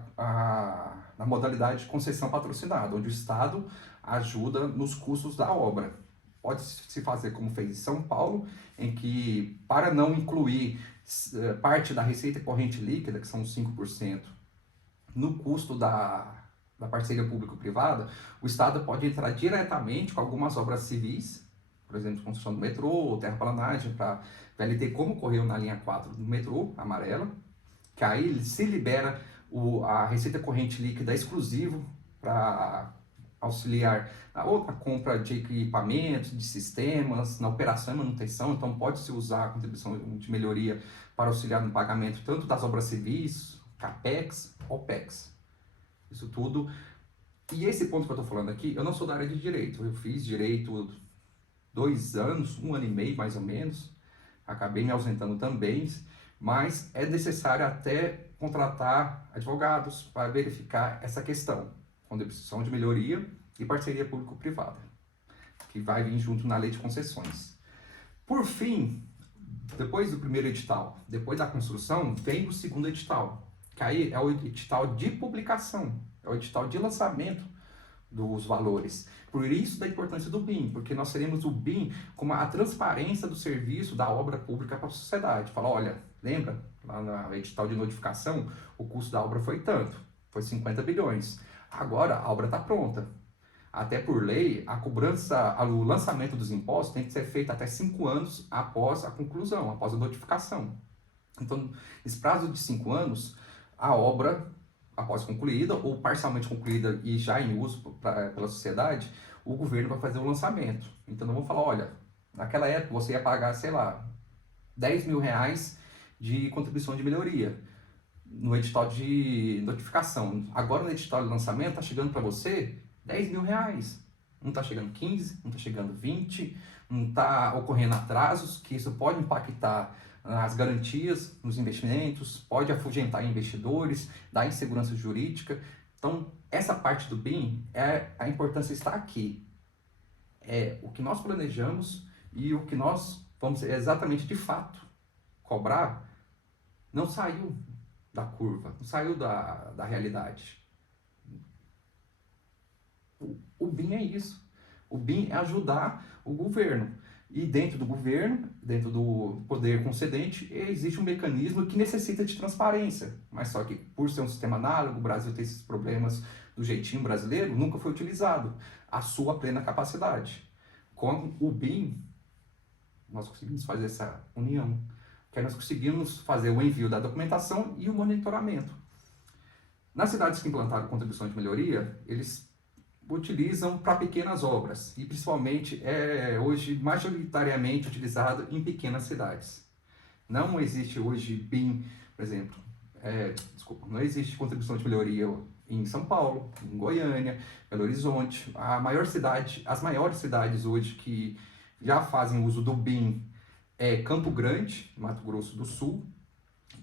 na modalidade de concessão patrocinada, onde o Estado ajuda nos custos da obra. Pode se fazer como fez em São Paulo, em que, para não incluir parte da receita corrente líquida, que são os 5%, no custo da parceria público-privada, o Estado pode entrar diretamente com algumas obras civis, por exemplo, construção do metrô, terraplanagem para VLT, como ocorreu na linha 4 do metrô, amarela, que aí se libera a receita corrente líquida exclusivo para auxiliar ou na compra de equipamentos, de sistemas, na operação e manutenção. Então, pode-se usar a contribuição de melhoria para auxiliar no pagamento tanto das obras civis, CAPEX, OPEX. Isso tudo. E esse ponto que eu estou falando aqui, eu não sou da área de direito. Eu fiz direito 2 anos, 1 ano e meio mais ou menos. Acabei me ausentando também, mas é necessário até contratar advogados para verificar essa questão, contribuição de melhoria e parceria público-privada, que vai vir junto na lei de concessões. Por fim, depois do primeiro edital, depois da construção, vem o segundo edital, que aí é o edital de publicação, é o edital de lançamento dos valores. Por isso da importância do BIM, porque nós teremos o BIM como a transparência do serviço da obra pública para a sociedade. Fala, olha, lembra, lá no edital de notificação, o custo da obra foi tanto, foi 50 bilhões. Agora a obra está pronta. Até por lei, a cobrança, o lançamento dos impostos tem que ser feito até 5 anos após a conclusão, após a notificação. Então, nesse prazo de 5 anos, a obra, após concluída ou parcialmente concluída e já em uso pela sociedade, o governo vai fazer o lançamento. Então, não vou falar, olha, naquela época você ia pagar, sei lá, 10 mil reais de contribuição de melhoria no edital de notificação. Agora, no edital de lançamento, está chegando para você 10 mil reais. Não está chegando 15, não está chegando 20, não está ocorrendo atrasos, que isso pode impactar nas garantias, nos investimentos, pode afugentar investidores, dar insegurança jurídica. Então, essa parte do BIM, a importância está aqui. É o que nós planejamos e o que nós vamos exatamente de fato cobrar não saiu da curva, não saiu da realidade. O BIM é isso. O BIM é ajudar o governo. E dentro do governo, dentro do poder concedente, existe um mecanismo que necessita de transparência. Mas só que, por ser um sistema análogo, o Brasil tem esses problemas do jeitinho brasileiro, nunca foi utilizado a sua plena capacidade. Com o BIM, nós conseguimos fazer essa união, que nós conseguimos fazer o envio da documentação e o monitoramento. Nas cidades que implantaram contribuição de melhoria, eles utilizam para pequenas obras e principalmente hoje majoritariamente utilizado em pequenas cidades. Não existe hoje BIM, por exemplo, não existe contribuição de melhoria em São Paulo, em Goiânia, Belo Horizonte. As maiores cidades hoje que já fazem uso do BIM é Campo Grande, Mato Grosso do Sul,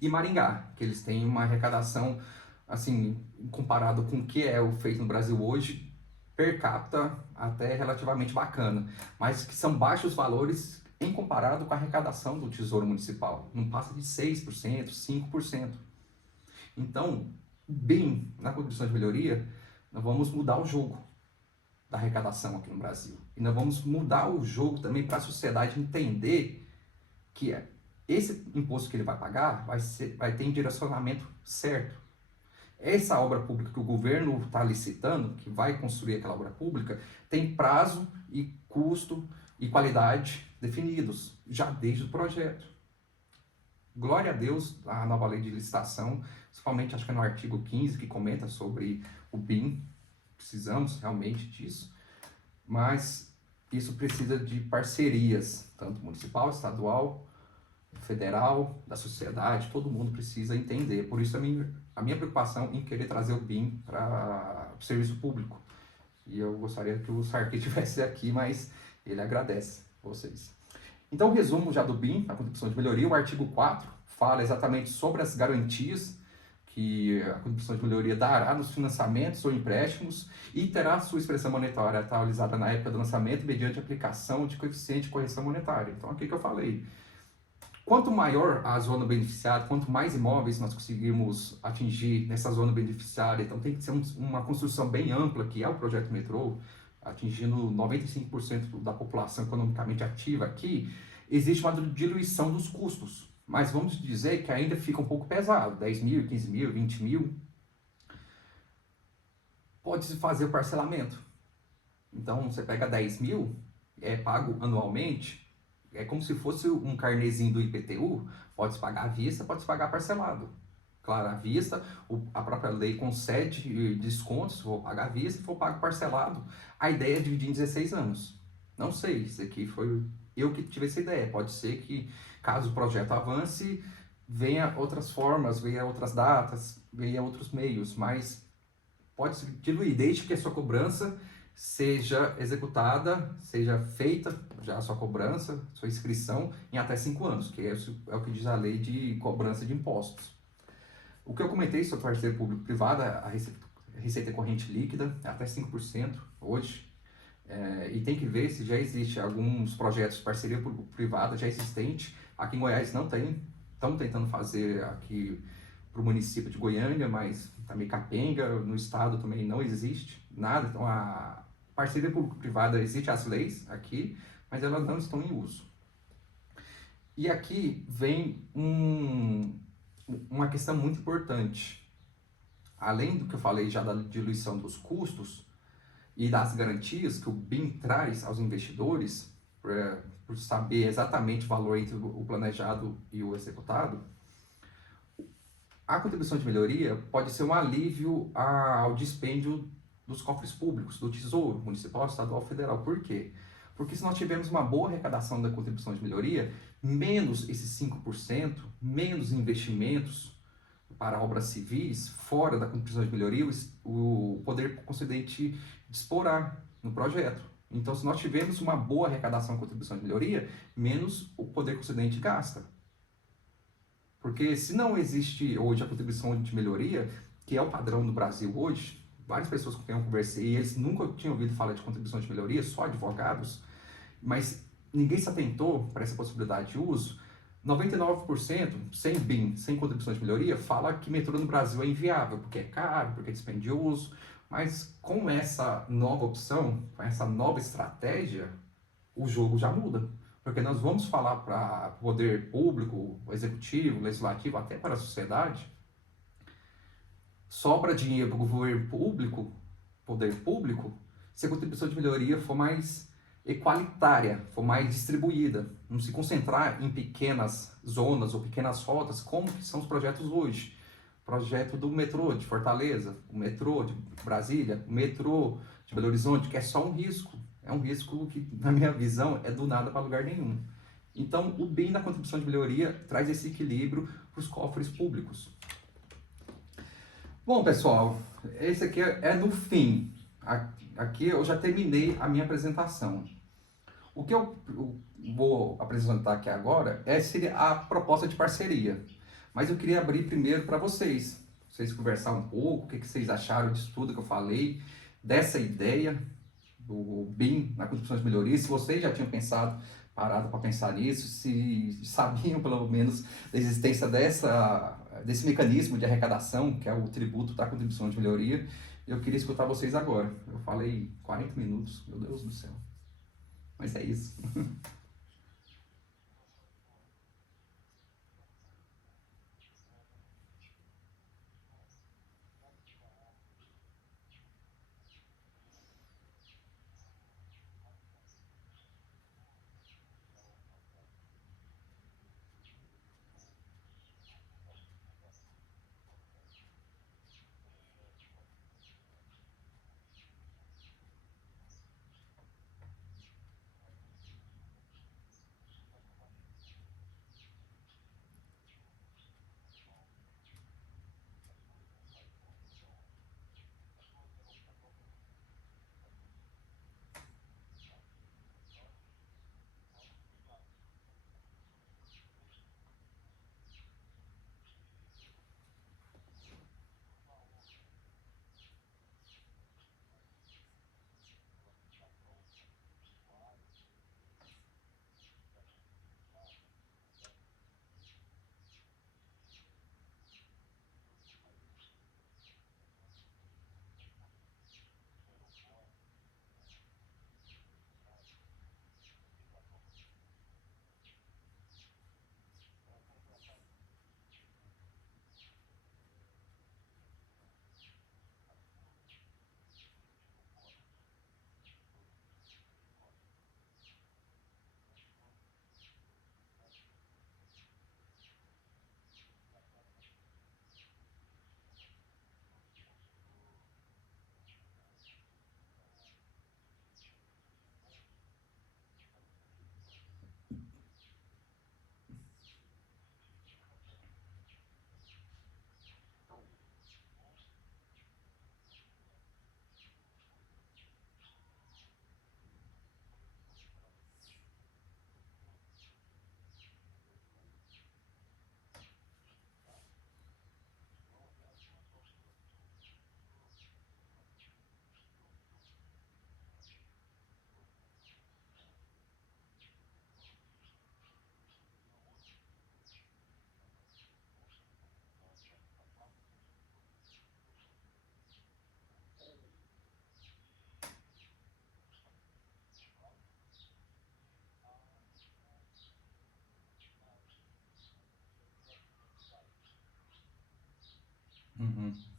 e Maringá, que eles têm uma arrecadação, assim, comparado com o que é o feito no Brasil hoje, per capita até relativamente bacana, mas que são baixos valores em comparado com a arrecadação do Tesouro Municipal, não passa de 6%, 5%. Então, bem, na contribuição de melhoria, nós vamos mudar o jogo da arrecadação aqui no Brasil. E nós vamos mudar o jogo também para a sociedade entender que esse imposto que ele vai pagar vai ter um direcionamento certo. Essa obra pública que o governo está licitando, que vai construir aquela obra pública, tem prazo e custo e qualidade definidos, já desde o projeto. Glória a Deus, a nova lei de licitação, principalmente acho que é no artigo 15, que comenta sobre o BIM, precisamos realmente disso, mas isso precisa de parcerias, tanto municipal, estadual, federal, da sociedade, todo mundo precisa entender. Por isso a minha preocupação em querer trazer o BIM para o serviço público. E eu gostaria que o Sarquet estivesse aqui, mas ele agradece vocês. Então, o resumo já do BIM, a contribuição de melhoria, o artigo 4 fala exatamente sobre as garantias que a contribuição de melhoria dará nos financiamentos ou empréstimos e terá sua expressão monetária atualizada na época do lançamento mediante aplicação de coeficiente de correção monetária. Então, aqui que eu falei. Quanto maior a zona beneficiária, quanto mais imóveis nós conseguirmos atingir nessa zona beneficiária, então tem que ser uma construção bem ampla, que é o projeto Metrô, atingindo 95% da população economicamente ativa aqui, existe uma diluição dos custos. Mas vamos dizer que ainda fica um pouco pesado, 10 mil, 15 mil, 20 mil. Pode-se fazer o parcelamento. Então, você pega 10 mil, é pago anualmente, é como se fosse um carnezinho do IPTU, pode-se pagar à vista, pode-se pagar parcelado. claro, à vista, a própria lei concede descontos, se for pagar à vista, se for pago parcelado. A ideia é dividir em 16 anos. Não sei, isso aqui foi eu que tive essa ideia. Pode ser que, caso o projeto avance, venha outras formas, venha outras datas, venha outros meios, mas pode se diluir, desde que a sua cobrança seja executada, seja feita já a sua cobrança, sua inscrição em até 5 anos, que é o que diz a lei de cobrança de impostos. O que eu comentei sobre parceiro público-privado, a receita corrente líquida, é até 5% hoje, e tem que ver se já existe alguns projetos de parceria público-privada já existente. Aqui em Goiás não tem, estamos tentando fazer aqui para o município de Goiânia, mas está meio capenga, no estado também não existe nada, então a parceria público-privada, existe as leis aqui, mas elas não estão em uso. E aqui vem uma questão muito importante. Além do que eu falei já da diluição dos custos e das garantias que o BIM traz aos investidores, por saber exatamente o valor entre o planejado e o executado, a contribuição de melhoria pode ser um alívio ao dispêndio dos cofres públicos, do Tesouro Municipal, Estadual, Federal. Por quê? Porque se nós tivermos uma boa arrecadação da contribuição de melhoria, menos esses 5%, menos investimentos para obras civis fora da contribuição de melhoria, o poder concedente disporá no projeto. Então, se nós tivermos uma boa arrecadação da contribuição de melhoria, menos o poder concedente gasta. Porque se não existe hoje a contribuição de melhoria, que é o padrão do Brasil hoje, várias pessoas com quem eu conversei, eles nunca tinham ouvido falar de contribuição de melhoria, só advogados, mas ninguém se atentou para essa possibilidade de uso. 99% sem BIM, sem contribuição de melhoria, fala que metrô no Brasil é inviável, porque é caro, porque é dispendioso, mas com essa nova opção, com essa nova estratégia, o jogo já muda. Porque nós vamos falar para o poder público, o executivo, o legislativo, até para a sociedade, sobra dinheiro para o governo público, poder público, se a contribuição de melhoria for mais equalitária, for mais distribuída, não se concentrar em pequenas zonas ou pequenas rotas, como que são os projetos hoje. O projeto do metrô de Fortaleza, o metrô de Brasília, o metrô de Belo Horizonte, que é só um risco. É um risco que, na minha visão, é do nada para lugar nenhum. Então, o BIM da contribuição de melhoria traz esse equilíbrio para os cofres públicos. Bom, pessoal, esse aqui é no fim. Aqui eu já terminei a minha apresentação. O que eu vou apresentar aqui agora seria a proposta de parceria. Mas eu queria abrir primeiro para vocês conversar um pouco, o que vocês acharam disso tudo que eu falei, dessa ideia do BIM na contribuição de melhoria, se vocês já tinham parado para pensar nisso, se sabiam pelo menos da existência desse mecanismo de arrecadação, que é o tributo da contribuição de melhoria. Eu queria escutar vocês agora. Eu falei 40 minutos, meu Deus do céu. Mas é isso. Uhum.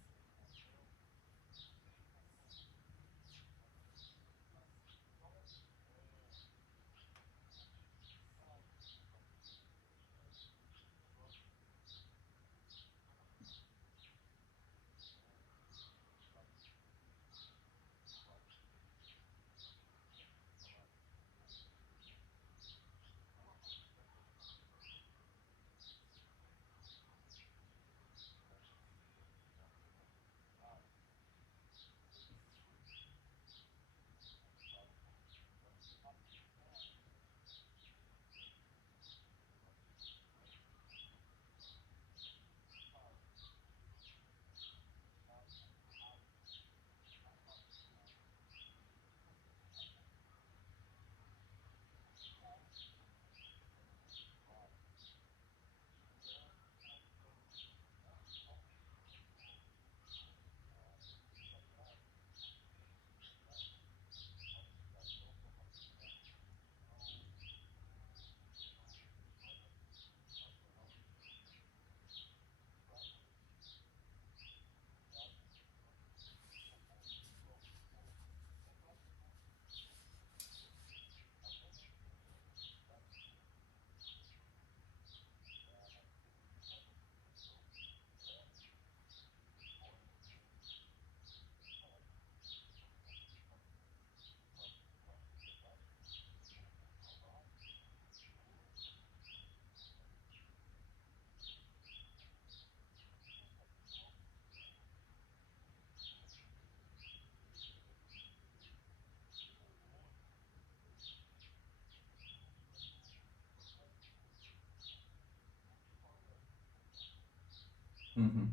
Uhum.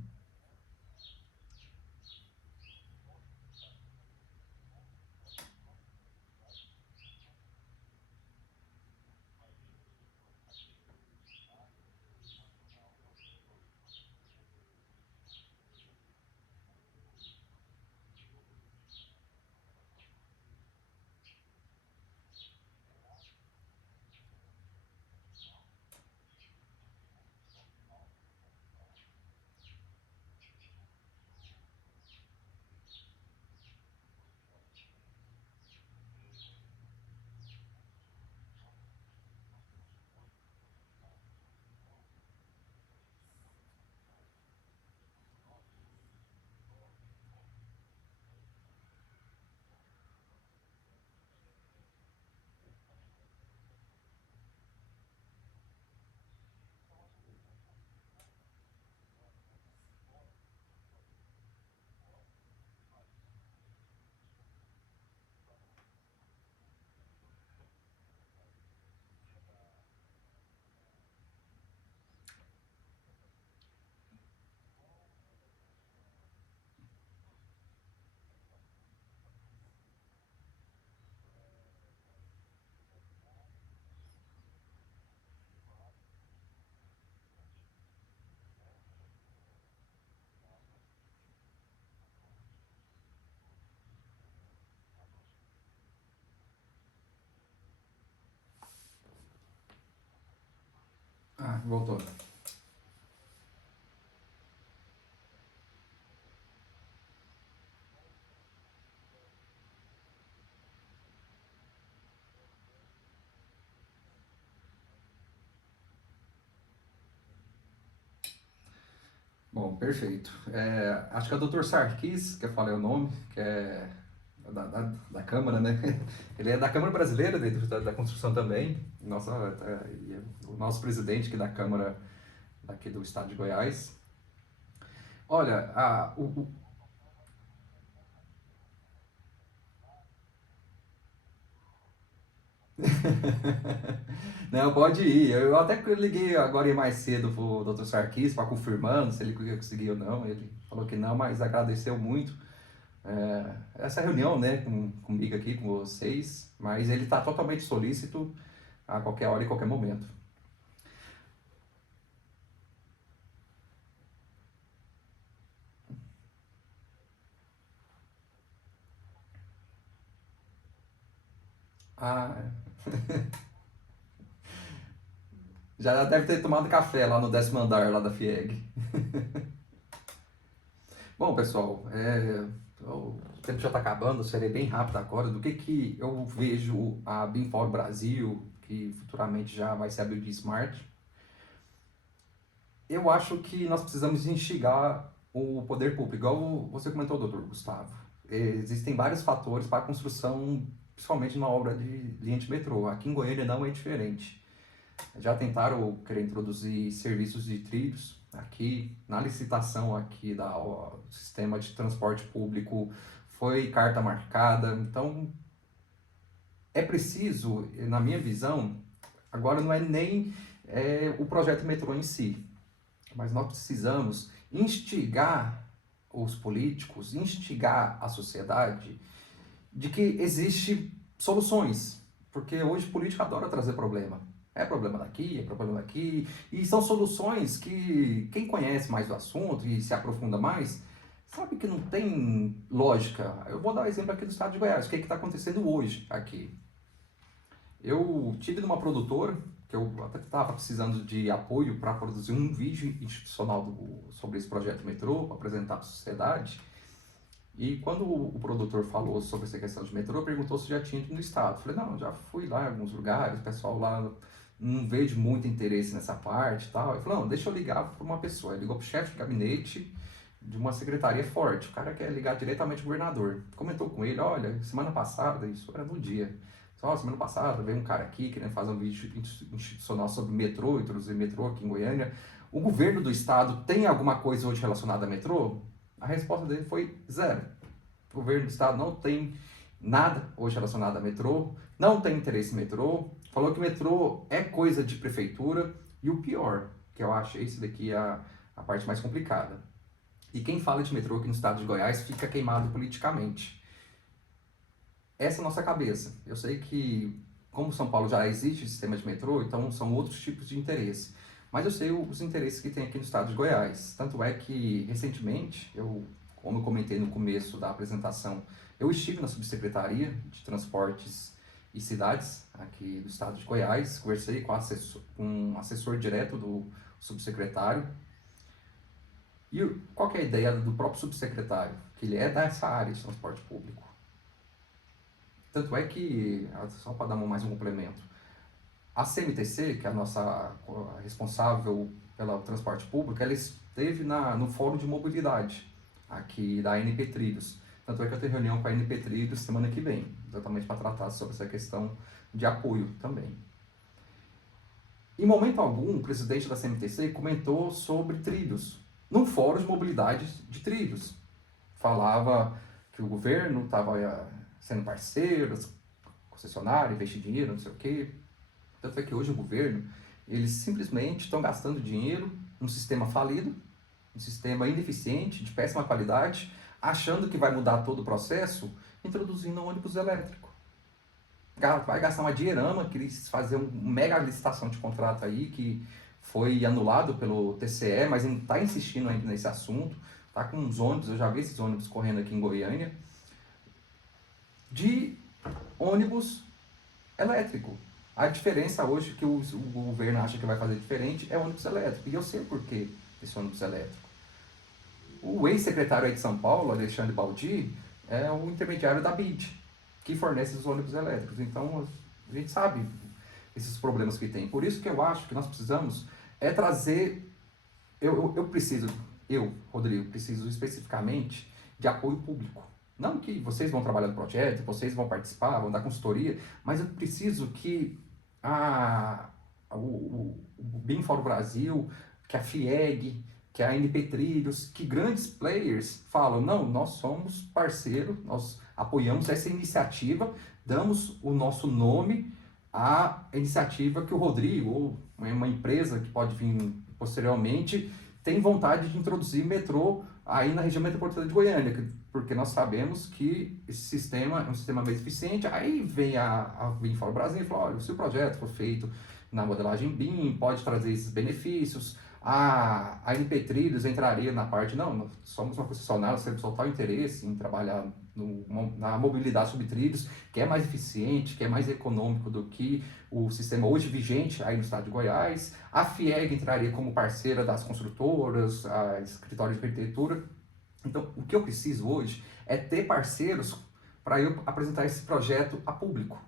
Ah, voltou. Bom, perfeito. Acho que é o Dr. Sarkis, que eu falei o nome, que é da Câmara, né? Ele é da Câmara Brasileira da Construção também. Nossa, e é o nosso presidente aqui da Câmara aqui do estado de Goiás. Olha, não, pode ir. Eu até que liguei agora mais cedo pro Dr. Sarkis para confirmando se ele conseguiu ou não. Ele falou que não, mas agradeceu muito essa reunião, né, comigo aqui, com vocês. Mas ele está totalmente solícito a qualquer hora e qualquer momento. Ah, já deve ter tomado café lá no 10º andar lá da FIEG. Bom, pessoal, o tempo já está acabando, serei bem rápido agora. Do que eu vejo a Binfor Brasil, que futuramente já vai ser a BD Smart. Eu acho que nós precisamos instigar o poder público, igual você comentou, doutor Gustavo. Existem vários fatores para a construção, principalmente numa obra de linha de metrô. Aqui em Goiânia não é diferente. Já tentaram querer introduzir serviços de trilhos aqui na licitação aqui do sistema de transporte público, foi carta marcada. Então é preciso, na minha visão, agora não é nem o projeto metrô em si, mas nós precisamos instigar os políticos, instigar a sociedade de que existe soluções, porque hoje político adora trazer problema. É problema daqui, é problema daqui, e são soluções que quem conhece mais do assunto e se aprofunda mais, sabe que não tem lógica. Eu vou dar um exemplo aqui do estado de Goiás, o que está acontecendo hoje aqui. Eu tive numa produtora, que eu até estava precisando de apoio para produzir um vídeo institucional sobre esse projeto metrô, para apresentar para a sociedade. E quando o produtor falou sobre essa questão de metrô, perguntou se já tinha aqui no estado. Eu falei, não, já fui lá em alguns lugares, o pessoal lá não vejo muito interesse nessa parte e tal. Ele falou, não, deixa eu ligar para uma pessoa. Ele ligou para o chefe de gabinete de uma secretaria forte. O cara quer ligar diretamente ao governador. Comentou com ele, olha, semana passada, isso era no dia. Só semana passada veio um cara aqui querendo fazer um vídeo institucional sobre metrô, introduzir metrô aqui em Goiânia. O governo do estado tem alguma coisa hoje relacionada a metrô? A resposta dele foi zero. O governo do estado não tem nada hoje relacionado a metrô, não tem interesse em metrô, falou que metrô é coisa de prefeitura, e o pior, que eu acho esse daqui a parte mais complicada. E quem fala de metrô aqui no estado de Goiás fica queimado politicamente. Essa é a nossa cabeça. Eu sei que, como São Paulo já existe sistema de metrô, então são outros tipos de interesse. Mas eu sei os interesses que tem aqui no estado de Goiás. Tanto é que, recentemente, como eu comentei no começo da apresentação, eu estive na Subsecretaria de Transportes e Cidades, aqui do estado de Goiás, conversei com um assessor direto do subsecretário. E qual que é a ideia do próprio subsecretário? Que ele é dessa área de transporte público. Tanto é que, só para dar mais um complemento, a CMTC, que é a nossa responsável pelo transporte público, ela esteve no Fórum de Mobilidade, aqui da ANP Trilhos. Tanto é que eu tenho reunião com a ANP Trilhos semana que vem, exatamente para tratar sobre essa questão de apoio também. Em momento algum, o presidente da CMTC comentou sobre trilhos, num fórum de mobilidade de trilhos. Falava que o governo estava sendo parceiro, concessionário, investir dinheiro, não sei o quê. Tanto é que hoje o governo, eles simplesmente estão gastando dinheiro num sistema falido, um sistema ineficiente, de péssima qualidade, achando que vai mudar todo o processo, introduzindo um ônibus elétrico. Vai gastar uma dinheirama, queria fazer uma mega licitação de contrato aí, que foi anulado pelo TCE, mas ainda está insistindo ainda nesse assunto, está com uns ônibus, eu já vi esses ônibus correndo aqui em Goiânia, de ônibus elétrico. A diferença hoje que o governo acha que vai fazer diferente é o ônibus elétrico. E eu sei o porquê desse ônibus elétrico. O ex-secretário aí de São Paulo, Alexandre Baldi, é o intermediário da BID, que fornece os ônibus elétricos. Então, a gente sabe esses problemas que tem. Por isso que eu acho que nós precisamos trazer... Rodrigo, preciso especificamente de apoio público. Não que vocês vão trabalhar no projeto, vocês vão participar, vão dar consultoria, mas eu preciso que o Binfor Brasil, que a FIEG, que a ANP Trilhos, que grandes players falam, não, nós somos parceiro, nós apoiamos essa iniciativa, damos o nosso nome à iniciativa que o Rodrigo, ou uma empresa que pode vir posteriormente, tem vontade de introduzir metrô aí na região metropolitana de Goiânia, porque nós sabemos que esse sistema é um sistema mais eficiente. Aí vem a Binfor Brasil e fala, olha, se o projeto for feito na modelagem BIM, pode trazer esses benefícios. A ANP Trilhos entraria na parte, não, nós somos uma concessionária, nós temos total interesse em trabalhar na mobilidade sobre trilhos, que é mais eficiente, que é mais econômico do que o sistema hoje vigente aí no estado de Goiás. A FIEG entraria como parceira das construtoras, a escritório de arquitetura. Então, o que eu preciso hoje é ter parceiros para eu apresentar esse projeto a público.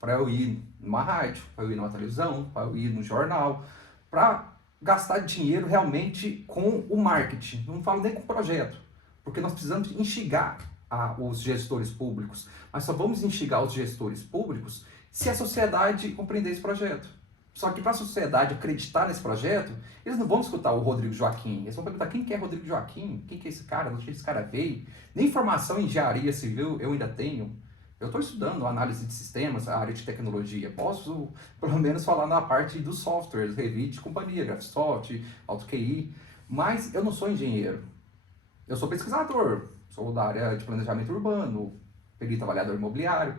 Para eu ir numa rádio, para eu ir numa televisão, para eu ir no jornal, para gastar dinheiro realmente com o marketing. Não falo nem com o projeto, porque nós precisamos instigar os gestores públicos, mas só vamos instigar os gestores públicos se a sociedade compreender esse projeto. Só que para a sociedade acreditar nesse projeto, eles não vão escutar o Rodrigo Joaquim. Eles vão perguntar quem que é Rodrigo Joaquim, quem que é esse cara, de onde esse cara veio. Nem formação em engenharia civil eu ainda tenho. Eu estou estudando análise de sistemas, a área de tecnologia. Posso, pelo menos, falar na parte dos softwares, Revit e companhia, Graphisoft, AutoQI. Mas eu não sou engenheiro. Eu sou pesquisador. Sou da área de planejamento urbano, perito avaliador imobiliário.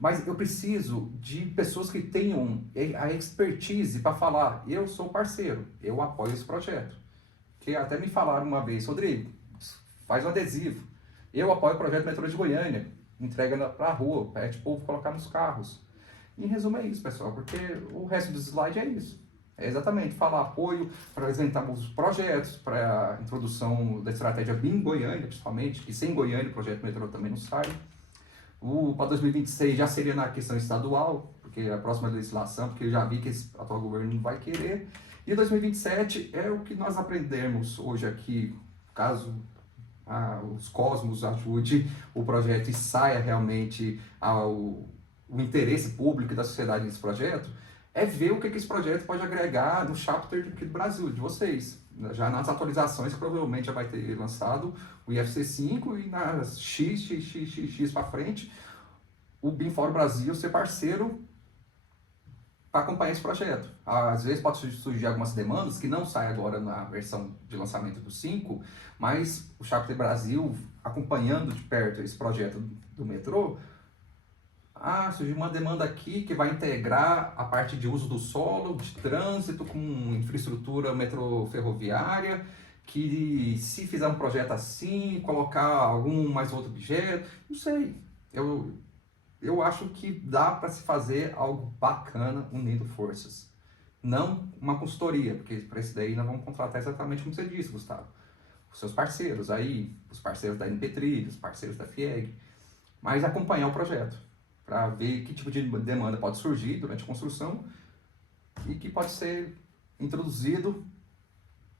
Mas eu preciso de pessoas que tenham a expertise para falar, eu sou parceiro, eu apoio esse projeto. Que até me falaram uma vez, Rodrigo, faz um adesivo. Eu apoio o projeto Metrô de Goiânia, entrega para a rua, pede o povo colocar nos carros. Em resumo é isso, pessoal, porque o resto do slide é isso. É exatamente falar apoio para apresentar os projetos, para a introdução da estratégia BIM Goiânia, principalmente, que sem Goiânia o projeto Metrô também não sai. Para 2026 já seria na questão estadual, porque é a próxima legislação, porque eu já vi que esse atual governo não vai querer. E 2027 é o que nós aprendemos hoje aqui, caso os Cosmos ajude o projeto e saia realmente o interesse público da sociedade nesse projeto, é ver o que esse projeto pode agregar no chapter aqui do Brasil, de vocês. Já nas atualizações, que provavelmente já vai ter lançado o IFC 5 e nas X para frente, o BIM Fórum Brasil ser parceiro para acompanhar esse projeto. Às vezes pode surgir algumas demandas que não saem agora na versão de lançamento do 5, mas o Chapter Brasil, acompanhando de perto esse projeto do metrô, surgiu uma demanda aqui que vai integrar a parte de uso do solo, de trânsito, com infraestrutura metroferroviária, que se fizer um projeto assim, colocar algum mais outro objeto, não sei. Eu acho que dá para se fazer algo bacana unindo forças. Não uma consultoria, porque para isso daí nós vamos contratar exatamente como você disse, Gustavo. Os seus parceiros aí, os parceiros da NP os parceiros da FIEG, mas acompanhar o projeto para ver que tipo de demanda pode surgir durante a construção e que pode ser introduzido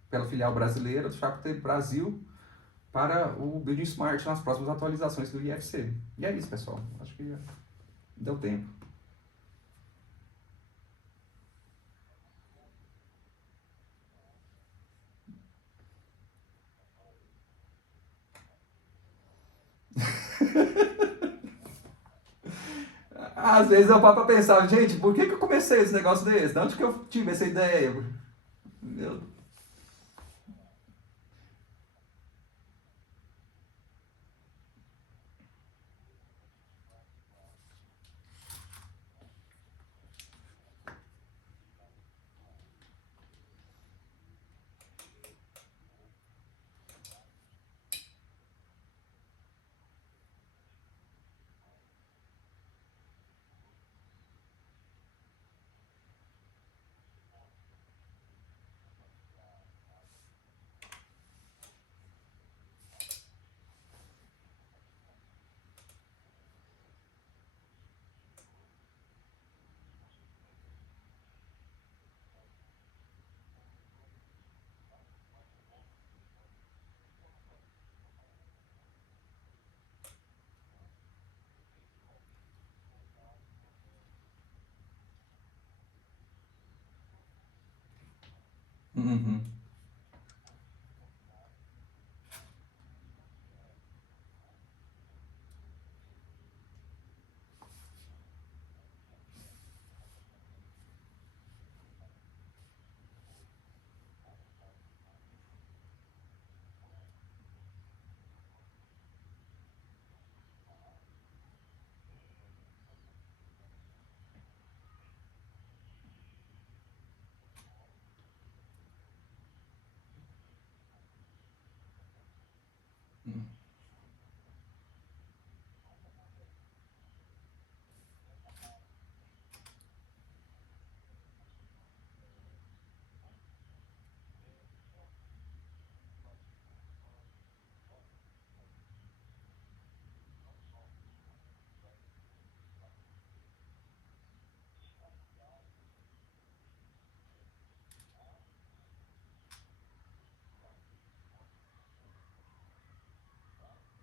pela filial brasileira do Chapter Brasil para o Building Smart nas próximas atualizações do IFC. E é isso, pessoal. Acho que deu tempo. Às vezes eu paro pra pensar, gente, por que eu comecei esse negócio desse? De onde que eu tive essa ideia? Meu... Uhum.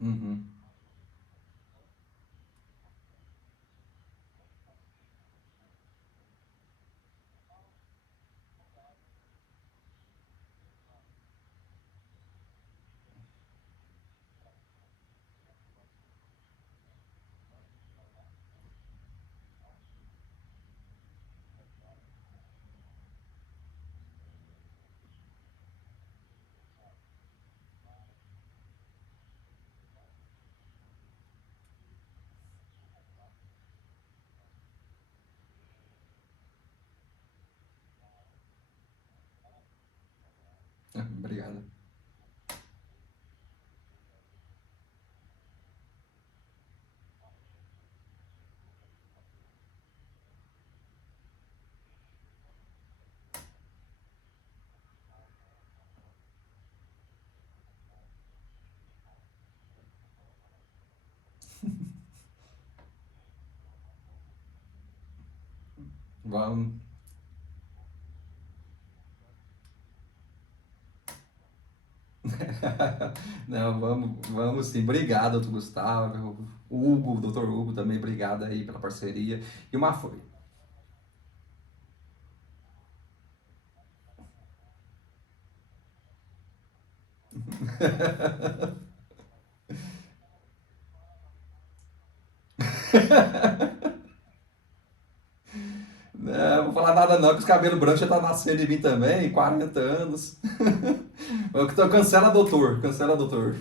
Uhum. Obrigado. Vamos. Não, vamos sim. Obrigado, doutor Gustavo. Hugo, doutor Hugo também, obrigado aí pela parceria. E uma foi. Não, vou falar nada não, que os cabelos brancos já tá nascendo em mim também, 40 anos. Então, cancela, doutor, cancela, doutor.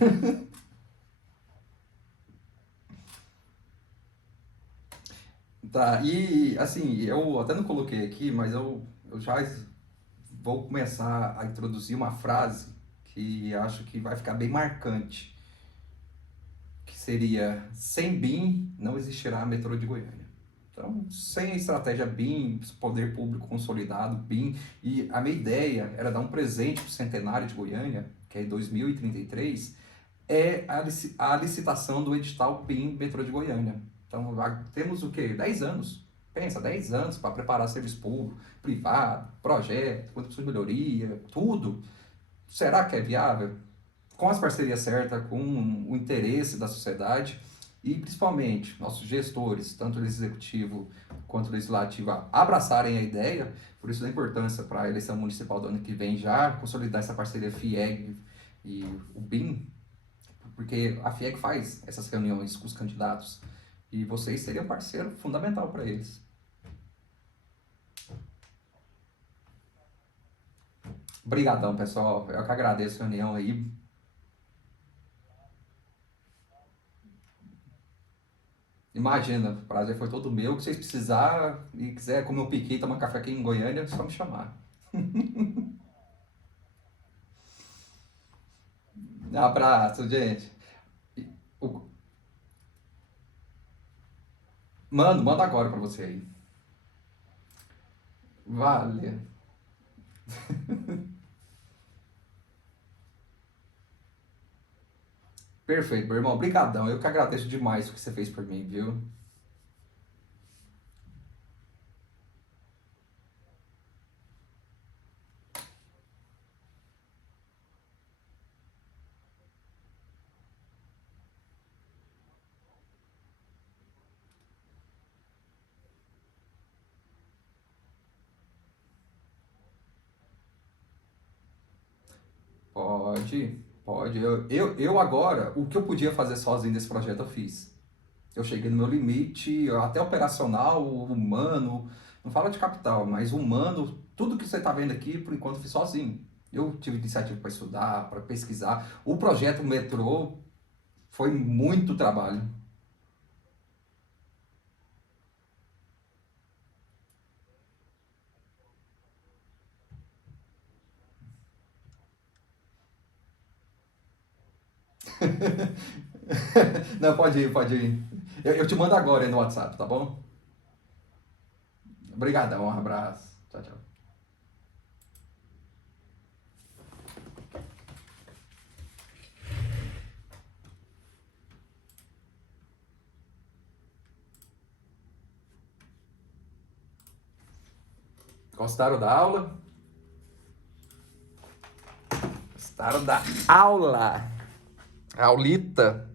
Tá, e assim, eu até não coloquei aqui, mas eu já vou começar a introduzir uma frase que acho que vai ficar bem marcante, que seria: sem BIM não existirá metrô de Goiânia. Então, sem a estratégia BIM, poder público consolidado, BIM, e a minha ideia era dar um presente para o centenário de Goiânia, que é em 2033, é a licitação do edital BIM Metrô de Goiânia. Então, temos o quê? 10 anos. Pensa, 10 anos para preparar serviço público, privado, projeto, contribuição de melhoria, tudo. Será que é viável? Com as parcerias certas, com o interesse da sociedade e principalmente nossos gestores, tanto o executivo quanto o legislativo, abraçarem a ideia. Por isso da importância para a eleição municipal do ano que vem já consolidar essa parceria FIEG e o BIM, porque a FIEG faz essas reuniões com os candidatos e vocês seriam um parceiro fundamental para eles. Obrigadão, pessoal. Eu que agradeço a reunião aí. Imagina, o prazer foi todo meu. Que vocês precisar e quiser comer um piqui e tomar café aqui em Goiânia, é só me chamar. Um abraço, gente. O- manda agora para você aí. Valeu. Perfeito, meu irmão. Obrigadão. Eu que agradeço demais o que você fez por mim, viu? Pode, pode. Eu agora, o que eu podia fazer sozinho desse projeto, eu fiz. Eu cheguei no meu limite, até operacional, humano, não fala de capital, mas humano, tudo que você está vendo aqui, por enquanto, eu fiz sozinho. Eu tive iniciativa para estudar, para pesquisar. O projeto Metrô foi muito trabalho. Não, pode ir, pode ir. Eu te mando agora aí no WhatsApp, tá bom? Obrigadão, um abraço. Tchau, tchau. Gostaram da aula? Gostaram da aula? Aulita?